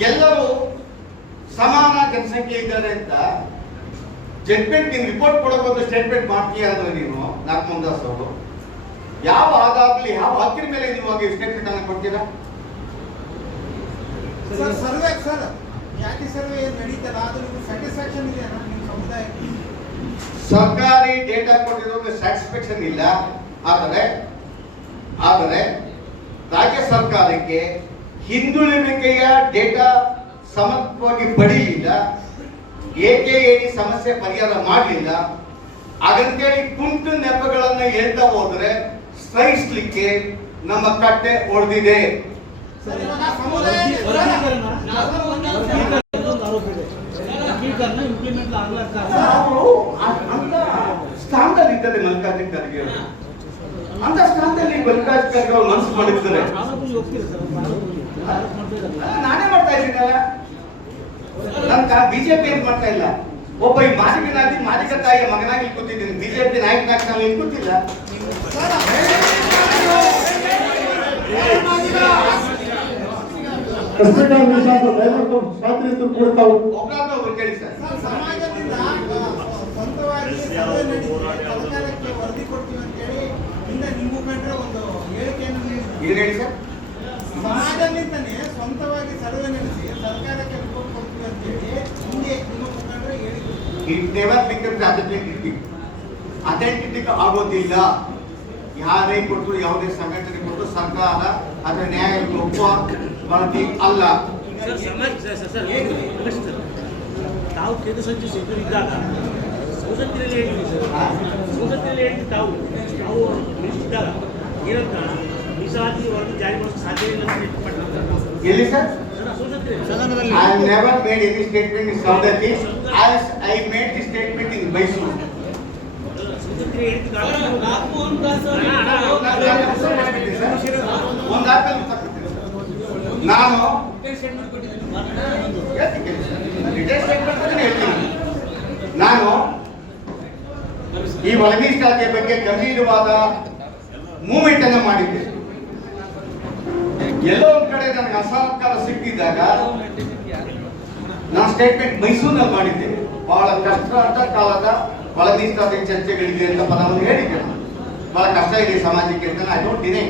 ಎಲ್ಲರೂ ಸಮಾನ ಜನಸಂಖ್ಯೆ ಇದ್ದಾರೆ ಅಂತ ಜಡ್ಮೆಂಟ್ ನೀನು ರಿಪೋರ್ಟ್ ಕೊಡೋಕೆ ಒಂದು ಸ್ಟೇಟ್ಮೆಂಟ್ ಮಾಡ್ತೀಯ ಅಂದ್ರೆ ನೀನು ನಾಗಮೋಹನ್ ದಾಸ್ ಅವರು ಯಾವ ಆದಾಗ್ಲಿ ಯಾವ ಹಕ್ಕಿನ ಮೇಲೆ ನೀವು ಆಗಿ ಸ್ಟೇಟ್ಮೆಂಟ್ ಅನ್ನು ಕೊಡ್ತೀರಾ? ಸರ್ ಸರ್ವೆ ಸರ್ ಯಾಕೆ ಸರ್ವೆ ನಡೀತಲ್ಲ ಅದು ನಿಮ್ಗೆ ಸ್ಯಾಟಿಸ್ಫ್ಯಾಕ್ಷನ್ ಇದೆಯಾ ನಿಮ್ಮ ಸಮುದಾಯಕ್ಕೆ? ಸರ್ಕಾರಿ ಡೇಟಾ ಕೊಟ್ಟಿರೋದು ಸ್ಯಾಟಿಸ್ಫ್ಯಾಕ್ಷನ್ ಇಲ್ಲ. ಆದರೆ ರಾಜ್ಯ ಸರ್ಕಾರಕ್ಕೆ ಹಿಂದುಳಿಕೆಯ ಡೇಟಾ ಸಮರ್ಪಕವಾಗಿ ಪಡೆಯಲಿಲ್ಲ, AKAD ಸಮಸ್ಯೆ ಪರಿಹಾರ ಮಾಡಲಿಲ್ಲ. ಹಾಗಂತೇಳಿ ಕುಂಟು ನೆಪಗಳನ್ನು ಹೇಳ್ತಾ ಹೋದ್ರೆ ಸಹಿಸಲಿಕ್ಕೆ ನಮ್ಮ ಕಟ್ಟೆ ಹೊಡೆದಿದೆ. ಅಂತ ಸ್ಥಾನದಲ್ಲಿ ಇದ್ದಾರೆ ಮಲ್ಲಿಕಾರ್ಜುನ ಖರ್ಗೆ ಅವರು. ಅಂತ ಸ್ಥಾನದಲ್ಲಿ ಮಲ್ಲಿಕಾರ್ಜುನ ಖರ್ಗೆ ಅವರು ಮನಸ್ಸು ಮಾಡಿರ್ತಾರೆ. ನಾನೇ ಮಾಡ್ತಾ ಇದ್ದೀನಲ್ಲ, ನನ್ನ ಬಿಜೆಪಿ ಏನ್ ಮಾಡ್ತಾ ಇಲ್ಲ. ಒಬ್ಬ ಈ ಮಾದಿಗನಾಗಿ ಮಾದಿಗ ತಾಯಿಯ ಮಗನಾಗಿ ಕೂತಿದ್ದೀನಿ, ಬಿಜೆಪಿ ನಾಯಕನಾಗಿ ನಾವು ಇಲ್ಲಿ ಕೂತಿಲ್ಲ. ಒಬ್ಬರಾದ್ರು ಕೇಳಿ ಸರ್. ಸಮಾಜದಿಂದ ಸ್ವಂತವಾಗಿ ಸರ್ವೆ ನಡೆಸಿ ಸರ್ಕಾರಕ್ಕೆ ವರದಿ ಕೊಡ್ತೀವಿ ಅಂತೇಳಿ ಹಿಂದೆ ನಿಮ್ಮ ಮುಖಂಡರ ಒಂದು ಹೇಳಿಕೆಯನ್ನು ನೀಡಿದ್ರು. ಏನು ಹೇಳಿ ಸರ್? ಸಮಾಜದಿಂದನೇ ಸ್ವಂತವಾಗಿ ಸರ್ವೆ ನಡೆಸಿ ಸರ್ಕಾರಕ್ಕೆ ರಿಪೋರ್ಟ್ ಕೊಡ್ತೀವಿ ಅಂತೇಳಿ ಹಿಂದೆ ನಿಮ್ಮ ಮುಖಂಡರು ಹೇಳಿದ್ರು. ಇಟ್ ನೆವರ್ ಬಿಕಮ್ಸ್ ಅಥೆಂಟಿಕ್ ಆಗೋದಿಲ್ಲ. ಯಾರೇ ಕೊಟ್ಟರು, ಯಾವುದೇ ಸಂಘಟನೆ ಕೊಟ್ಟರು ಸರ್ಕಾರ ಅದರ ನ್ಯಾಯಕ್ಕೆ ಒಪ್ಪುವ ವರದಿ ಅಲ್ಲ. ತಾವು ಕೇಂದ್ರ ಸಚಿವ ಸಿದ್ದರಿದ್ದಾಗ ಸಂಸತ್ತಿನಲ್ಲಿ ಹೇಳಿದ್ವಿ ಸರ್, ಸಂಸತ್ತಿನಲ್ಲಿ ಹೇಳಿದ್ವಿ ತಾವು ಇದ್ದಾಗ ಏನಂತ ಮೀಸಲಾತಿ ವರದಿ ಜಾರಿ ಮಾಡೋಕ್ಕೆ ಸಾಧ್ಯ ಇಲ್ಲ ಅಂತ ಹೇಳ್ಬಿಟ್ಟು ಎಲ್ಲಿ ಸರ್? ಸಂಸತ್ತಿನಲ್ಲಿ I have never made any statement in Saudati as I made the statement in Mysore. ಸಂಸತ್ತಿನಲ್ಲಿ ಹೇಳಿದ್ದಾಗ ಒಂದು ಆಪಲ್ ನಾನು ನಾನು ಈ ಒಳಮೀಸಲಾತಿಯ ಬಗ್ಗೆ ಗಂಭೀರವಾದ ಮೂವ್ಮೆಂಟ್ ಅನ್ನು ಮಾಡಿದ್ದೆ. ಎಲ್ಲೋ ಒಂದ್ ಕಡೆ ನನಗೆ ಅಸಹಕಾರ ಸಿಕ್ಕಿದ್ದಾಗ ನಾನು ಸ್ಟೇಟ್ಮೆಂಟ್ ಮೈಸೂರಿನಲ್ಲಿ ಮಾಡಿದ್ದೆ. ಬಹಳ ಕಷ್ಟ ಕಾಲದ ಒಳಮೀಸಲಾತಿ ಚರ್ಚೆಗಳಿದೆ ಅಂತ ಪದವನ್ನು ಹೇಳಿದ್ದೆ. ಬಹಳ ಕಷ್ಟ ಇದೆ ಸಮಾಜಕ್ಕೆ ಅಂತ I don't deny.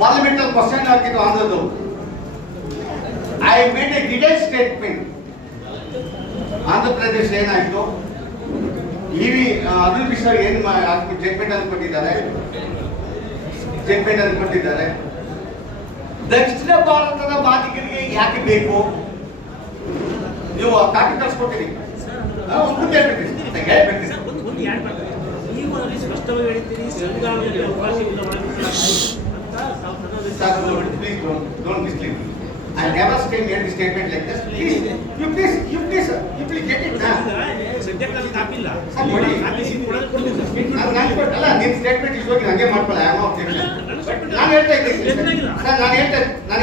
Parliamental question ಹಾಕಿದ್ದು ಆಂಧ್ರದ್ದು. I made a detail statement. Andhra Pradesh ಏನಾಯ್ತು, ಅರುಣ್ ಮಿಶ್ರಾ ಏನು ಜಡ್ಮೆಂಟ್ ಅನ್ನು ಕೊಟ್ಟಿದ್ದಾರೆ. ದಕ್ಷಿಣ ಭಾರತದ ಮಾದಿಗರಿಗೆ ಯಾಕೆ ಬೇಕು? ನೀವು ಕಾಪಿ ಕಳ್ಸ್ಕೊಟ್ಟಿರಿ. ಒಂದು ಯಾರು ಮಾಡ್ತಾರೆ ನೀವು ಅದರಲ್ಲಿ ಸ್ಪಷ್ಟವಾಗಿ ಹೇಳ್ತೀರಿ ಸಂವಿಧಾನದಲ್ಲಿ ಅವಕಾಶ ಇಲ್ಲ I never made a statement like this. Please, you get it now. ಸದ್ಯಕ್ಕಾಗಿ ಕಾಪಿಲ್ಲ ನೋಡಿ. ಕಾಪಿ ಕೊಡೋದು ಕೊಡ್ತೀನಿ ನಾನು ಕೊಟ್ಟಲ್ಲ, ನಿನ್ನ ಸ್ಟೇಟ್ಮೆಂಟ್ ಇಷ್ಟು ಹೋಗಿ ಹಂಗೆ ಮಾಡ್ಕೊಳ್ಳ. ನಾನು ಹೇಳ್ತಾ ಇದ್ದೀನಿ ಸರ್, ನಾನು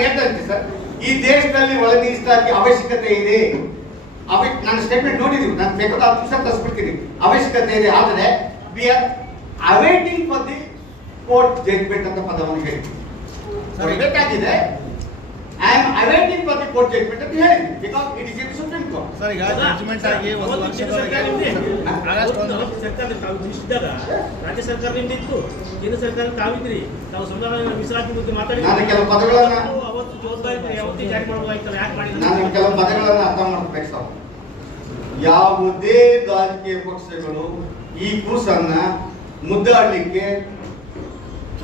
ಹೇಳ್ತಾ ಇದ್ದೀನಿ ಸರ್, ಈ ದೇಶದಲ್ಲಿ ಒಳ ಮೀಸಲಾತಿ ಅವಶ್ಯಕತೆ ಇದೆ. ನನ್ನ ಸ್ಟೇಟ್ಮೆಂಟ್ ನೋಡಿದೀವಿ, ನಾನು ಬೇಕಾದ 10 ನಿಮಿಷ ತರಿಸ್ಬಿಡ್ತೀನಿ. ಅವಶ್ಯಕತೆ ಇದೆ, ಆದರೆ we are awaiting for the court judgement ಅಂತ ಪದವನ್ನು ಹೇಳಿ ಬೇಕಾಗಿದೆ. I am awaiting for the court judgment ಅಂತ ಹೇಳಿದ್ವಿ, because it is in the Supreme Court. Sir ಈಗ ಜಡ್ಜ್ಮೆಂಟ್ ಆಗಿ ಒಂದು ವರ್ಷದೊಳಗೆ ಸರ್ಕಾರ ತಾವು ಇದ್ದಾಗ ರಾಜ್ಯ ಸರ್ಕಾರದಿಂದ ಇತ್ತು, ಕೇಂದ್ರ ಸರ್ಕಾರ ತಾವಿದ್ರಿ, ತಾವು ಸಂವಿಧಾನ ಮೀಸಲಾತಿ ಬಗ್ಗೆ ಮಾತಾಡಿ ನಾನು ಕೆಲವು ಪದಗಳನ್ನ ಅವತ್ತು ಜವಾಬ್ದಾರಿ ಯಾವತ್ತೂ ಜಾರಿ ಮಾಡಬೇಕಾಯ್ತಲ್ಲ, ಯಾಕೆ ಮಾಡಿಲ್ಲ? ನಾನು ಕೆಲವು ಪದಗಳನ್ನ ಅರ್ಥ ಮಾಡ್ಬೇಕು ಸರ್. ಯಾವುದೇ ರಾಜಕೀಯ ಪಕ್ಷಗಳು ಈ ಕೂಸನ್ನ ಮುದ್ದಾಡಲಿಕ್ಕೆ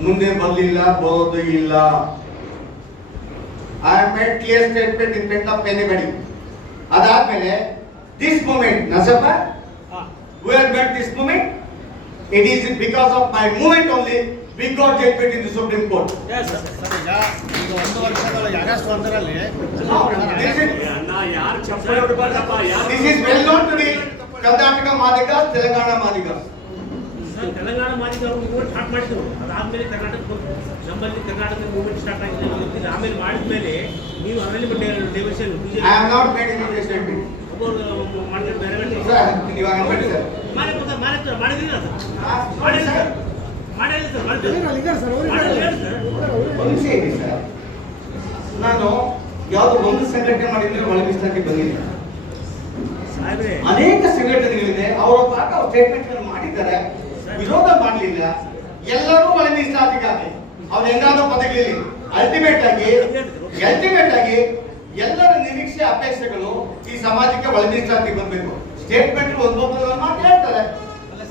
ಮುಂದೆ ಬರಲಿಲ್ಲ, ಬರೋದು ಇಲ್ಲ. I have made clear statement in front of anybody. ಅದಾದ್ಮೇಲೆ this movement, Nasapa, who has made this movement? It is because of my movement only we got judgment in the Supreme Court. Yes, sir. Sir ಈಗ 1 ವರ್ಷದೊಳಗೆ August 1ರಲ್ಲಿ ಯಾರು ಚಪ್ಪಲಿ ಹೊಡಬಾರ್ದಪ್ಪ, ಯಾರು This is well known to the Karnataka Madigas, Telangana Madigas. Telangana Madiga ಅವರು movement start ಮಾಡಿದ್ರು. ಅದಾದ್ಮೇಲೆ ಕರ್ನಾಟಕ ನಮ್ಮಲ್ಲಿ ಕರ್ನಾಟಕ ಮೂವ್ಮೆಂಟ್ ಸ್ಟಾರ್ಟ್ ಆಗಿದೆ ಗೊತ್ತಿಲ್ಲ. ಆಮೇಲೆ ಮಾಡಿದ್ಮೇಲೆ ನೀವು ಅದರಲ್ಲಿ diversion I have not made any statement. ಒಬ್ಬರು ಮಾಡಿದ್ರೆ ಬೇರೆ ಬೇರೆ Sir, ನೀವು ಆಗಬೇಡಿ ಸರ್. ಮಾಡಿದ್ರಿ ಸರ್, ಮಾಡಿಲ್ಲ ಸರ್, ಮಾಡಿಲ್ಲ ಸರ್, ಒಂದು ಹೇಳಿ ಸರ್, ನಾನು ಯಾವ್ದು ಒಂದು ಸಂಘಟನೆ ಮಾಡಿದ್ರೆ ಒಳ ಮೀಸಲಾತಿ ಬಂದಿಲ್ಲ. ಸಾಹೇಬ್ರೆ ಅನೇಕ ಸಂಘಟನೆಗಳಿದೆ, ಅವರ ಪಾಠ ಅವ್ರ ಸ್ಟೇಟ್ಮೆಂಟ್ ಮಾಡಿದ್ದಾರೆ, ವಿರೋಧ ಮಾಡಲಿಲ್ಲ. ಎಲ್ಲರೂ ಒಳ ಮೀಸಲಾತಿಗಾಗಿ ಅವ್ರು ಹೆಂಗಾದ್ರೂ ಪದಗಳಲ್ಲಿ ಅಲ್ಟಿಮೇಟ್ ಆಗಿ ಎಲ್ಲರ ನಿರೀಕ್ಷೆ ಅಪೇಕ್ಷೆಗಳು ಈ ಸಮಾಜಕ್ಕೆ ಒಳ ಮೀಸಲಾತಿ ಬಂದ್ಬೇಕು. ಸ್ಟೇಟ್ಮೆಂಟ್ ಒಂದೊಂದು ಮಾತು ಹೇಳ್ತಾರೆ.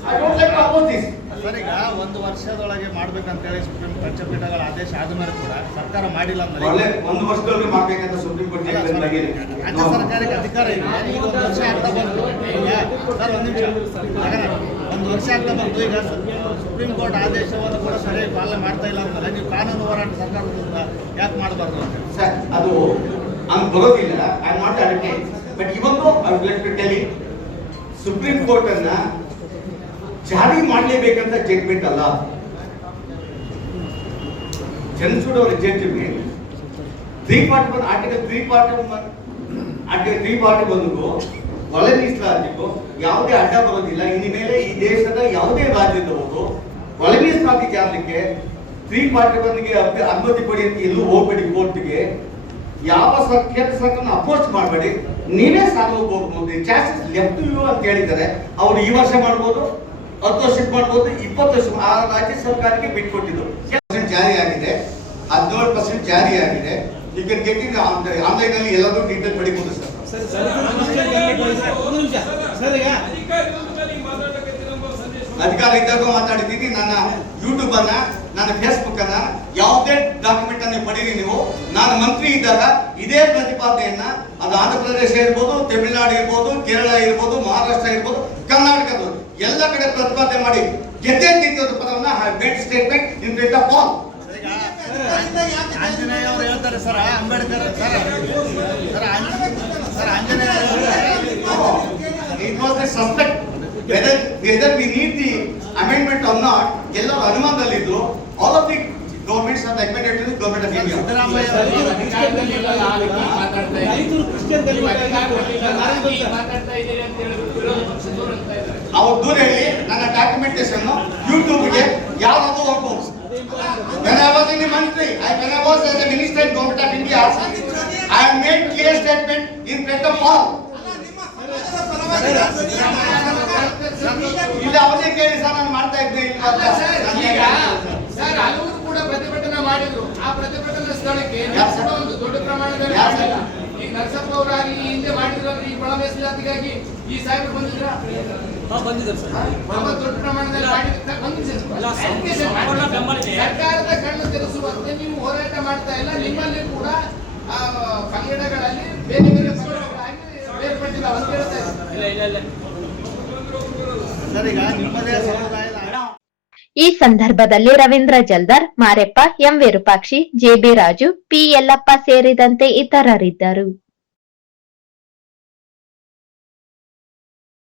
I don't like to oppose this. Sir, ಈಗ 1 ವರ್ಷದೊಳಗೆ ಮಾಡ್ಬೇಕಂತೇಳಿ ಸುಪ್ರೀಂ ಪಂಚಪೀಠಗಳ ಆದೇಶ ಆದ ಮೇಲೆ ಕೂಡ ಸರ್ಕಾರ ಮಾಡಿಲ್ಲ ಅಂದ್ರೆ ಒಳ್ಳೆ 1 ವರ್ಷದೊಳಗೆ ಮಾಡ್ಬೇಕಂತ ಸುಪ್ರೀಂ ಕೋರ್ಟ್ ಜಡ್ಜ್ಮೆಂಟ್ ಆಗಿದೆ. ರಾಜ್ಯ ಸರ್ಕಾರಕ್ಕೆ ಅಧಿಕಾರ ಇದೆ. ಈಗ 1 ವರ್ಷ ಆಗ್ತಾ ಬಂತು. ಈಗ ಸರ್, 1 ನಿಮಿಷ, 1 ವರ್ಷ ಆಗ್ತಾ ಬಂತು. ಈಗ ಸುಪ್ರೀಂ ಕೋರ್ಟ್ ಆದೇಶವನ್ನು ಕೂಡ ಸರಿಯಾಗಿ ಪಾಲನೆ ಮಾಡ್ತಾ ಇಲ್ಲ ಅಂತಲ್ಲ, ನೀವು ಕಾನೂನು ಹೋರಾಟ ಸರ್ಕಾರದಿಂದ ಯಾಕೆ ಮಾಡಬಾರ್ದು ಅಂತ ಸರ್, ಅದು ಹಂಗೆ ಬರೋದಿಲ್ಲ. I am not advocate, but ಇವತ್ತು I would like to tell you, Supreme Court ಅನ್ನ ಜಾರಿ ಮಾಡಲೇಬೇಕಂತ ಜಡ್ಜ್ಮೆಂಟ್ ಅಲ್ಲ. ಚಂದ್ರಚೂಡ್ ಅವರ ಜಡ್ಜ್ಮೆಂಟ್ ಆರ್ಟಿಕಲ್ 341 ಒಳ ಮೀಸಲಾತಿಗೂ ಯಾವುದೇ ಅಡ್ಡ ಬರೋದಿಲ್ಲ. ಇನ್ನು ಮೇಲೆ ಈ ದೇಶದ ಯಾವುದೇ ರಾಜ್ಯದವರು ಒಳ ಮೀಸಲಾತಿ ಜಾರಲಿಕ್ಕೆ 341ಗೆ ಅನುಮತಿ ಕೊಡಿ ಅಂತ ಎಲ್ಲೂ ಹೋಗ್ಬೇಡಿ ಕೋರ್ಟ್ಗೆ. ಯಾವ ಕೇಂದ್ರ ಸರ್ಕಾರನ ಅಪೋಸ್ ಮಾಡಬೇಡಿ, ನೀವೇ ಸಾಲ್ವ್ ಹೋಗ್ಬೋದು. ಚಾನ್ಸಸ್ ಲೆಫ್ಟ್ ಯು ಅಂತ ಹೇಳಿದ್ದಾರೆ. ಅವರು ಈ ವರ್ಷ ಮಾಡ್ಬೋದು, 10 ವರ್ಷಕ್ಕೆ ಮಾಡ್ಬೋದು, 20 ವರ್ಷ ಆ ರಾಜ್ಯ ಸರ್ಕಾರಕ್ಕೆ ಬಿಟ್ಕೊಟ್ಟಿದ್ದು. ಜಾರಿ ಆಗಿದೆ, 17% ಜಾರಿ ಆಗಿದೆ. You can get in online ಅಲ್ಲಿ ಎಲ್ಲರೂ ಡೀಟೇಲ್ ಪಡಿಬಹುದು ಸರ್. ಅಧಿಕಾರ ಇದ್ದಾಗ ಮಾತಾಡಿದ್ದೀನಿ. ನನ್ನ ಯೂಟ್ಯೂಬ್ ಅನ್ನ, ನನ್ನ ಫೇಸ್ಬುಕ್ ಅನ್ನ, ಯಾವುದೇ ಡಾಕ್ಯುಮೆಂಟ್ ಅನ್ನು ಪಡೀರಿ ನೀವು. ನಾನು ಮಂತ್ರಿ ಇದ್ದಾಗ ಇದೇ ಪ್ರತಿಪಾದನೆಯನ್ನ, ಅದು ಆಂಧ್ರ ಪ್ರದೇಶ ಇರ್ಬೋದು, ತಮಿಳುನಾಡು ಇರ್ಬೋದು, ಕೇರಳ ಇರ್ಬೋದು, ಮಹಾರಾಷ್ಟ್ರ ಇರ್ಬೋದು, ಕರ್ನಾಟಕದ ಎಲ್ಲ ಕಡೆ ಪ್ರತಿಪಾದನೆ ಮಾಡಿ ಗೆದ್ದೆ ತಿಂತಿರೋದು ಪದವನ್ನ made statement in front of all. Anjaneya ಅವರು ಹೇಳ್ತಾರೆ sir, Ambedkar sir Anjaneya It was the suspect whether we need the amendment or not. ಎಲ್ಲರೂ ಅನುಮಾನದಲ್ಲಿದ್ರು. All of the governments are recommended to the government of India. Siddaramaiah ಅವ್ರು ದೂರ ಹೇಳಿ ನನ್ನ ಡಾಕ್ಯುಮೆಂಟೇಶನ್ ಯೂಟ್ಯೂಬ್ಗೆ ಯಾವ್ದಾದ್ರು ಹೋಗ್ಬೋದು. When I was in the ministry, when I was as a minister in government of India, I have made clear statement in front of all. ಇಲ್ಲ ಅವರೇ ಕೇಳಿ sir, ನಾನು ಮಾಡ್ತಾ ಇದ್ದೆ ಸರ್, ಹಲವರು ಕೂಡ ಪ್ರತಿಭಟನೆ ಮಾಡಿದ್ರು. ಆ ಪ್ರತಿಭಟನಾ ಸ್ಥಳಕ್ಕೆ ಯಾರು ಸರ್? ಒಂದು ದೊಡ್ಡ ಪ್ರಮಾಣದಲ್ಲಿ ಯಾರು ಸರ್? ಈಗ ನರಸಪ್ಪ ಅವರಾಗಿ ಈ ಹಿಂದೆ ಮಾಡಿದ್ರಲ್ಲ, ಈ ಒಳ ಮೀಸಲಾತಿಗಾಗಿ ಈ ಸಾಹೇಬರು ಬಂದಿದ್ರ ಬಂದಿದ್ದಾರೆ ಸರ್. ದೊಡ್ಡ ಪ್ರಮಾಣದಲ್ಲಿ ಸರ್ಕಾರದ ಕಣ್ಣು ತೆರೆಸುವಂತೆ ನೀವು ಹೋರಾಟ ಮಾಡ್ತಾ ಇಲ್ಲ. ನಿಮ್ಮಲ್ಲಿ ಕೂಡ ಪಂಗಡಗಳಲ್ಲಿ ಬೇರೆ ಬೇರೆ ಪಂಗಡಗಳಾಗಿ ಬೇರ್ಪಟ್ಟಿಲ್ಲ ಅಂತ ಹೇಳ್ತಾ ಇದ್ದಾರೆ. ಇಲ್ಲ ಸರ್, ಈಗ ನಿಮ್ಮದೇ ಸಮುದಾಯದ ಈ ಸಂದರ್ಭದಲ್ಲಿ Ravindra Jaldar, Mareppa, M Virupakshi, JB Raju, P Yellappa ಸೇರಿದಂತೆ ಇತರರಿದ್ದರು.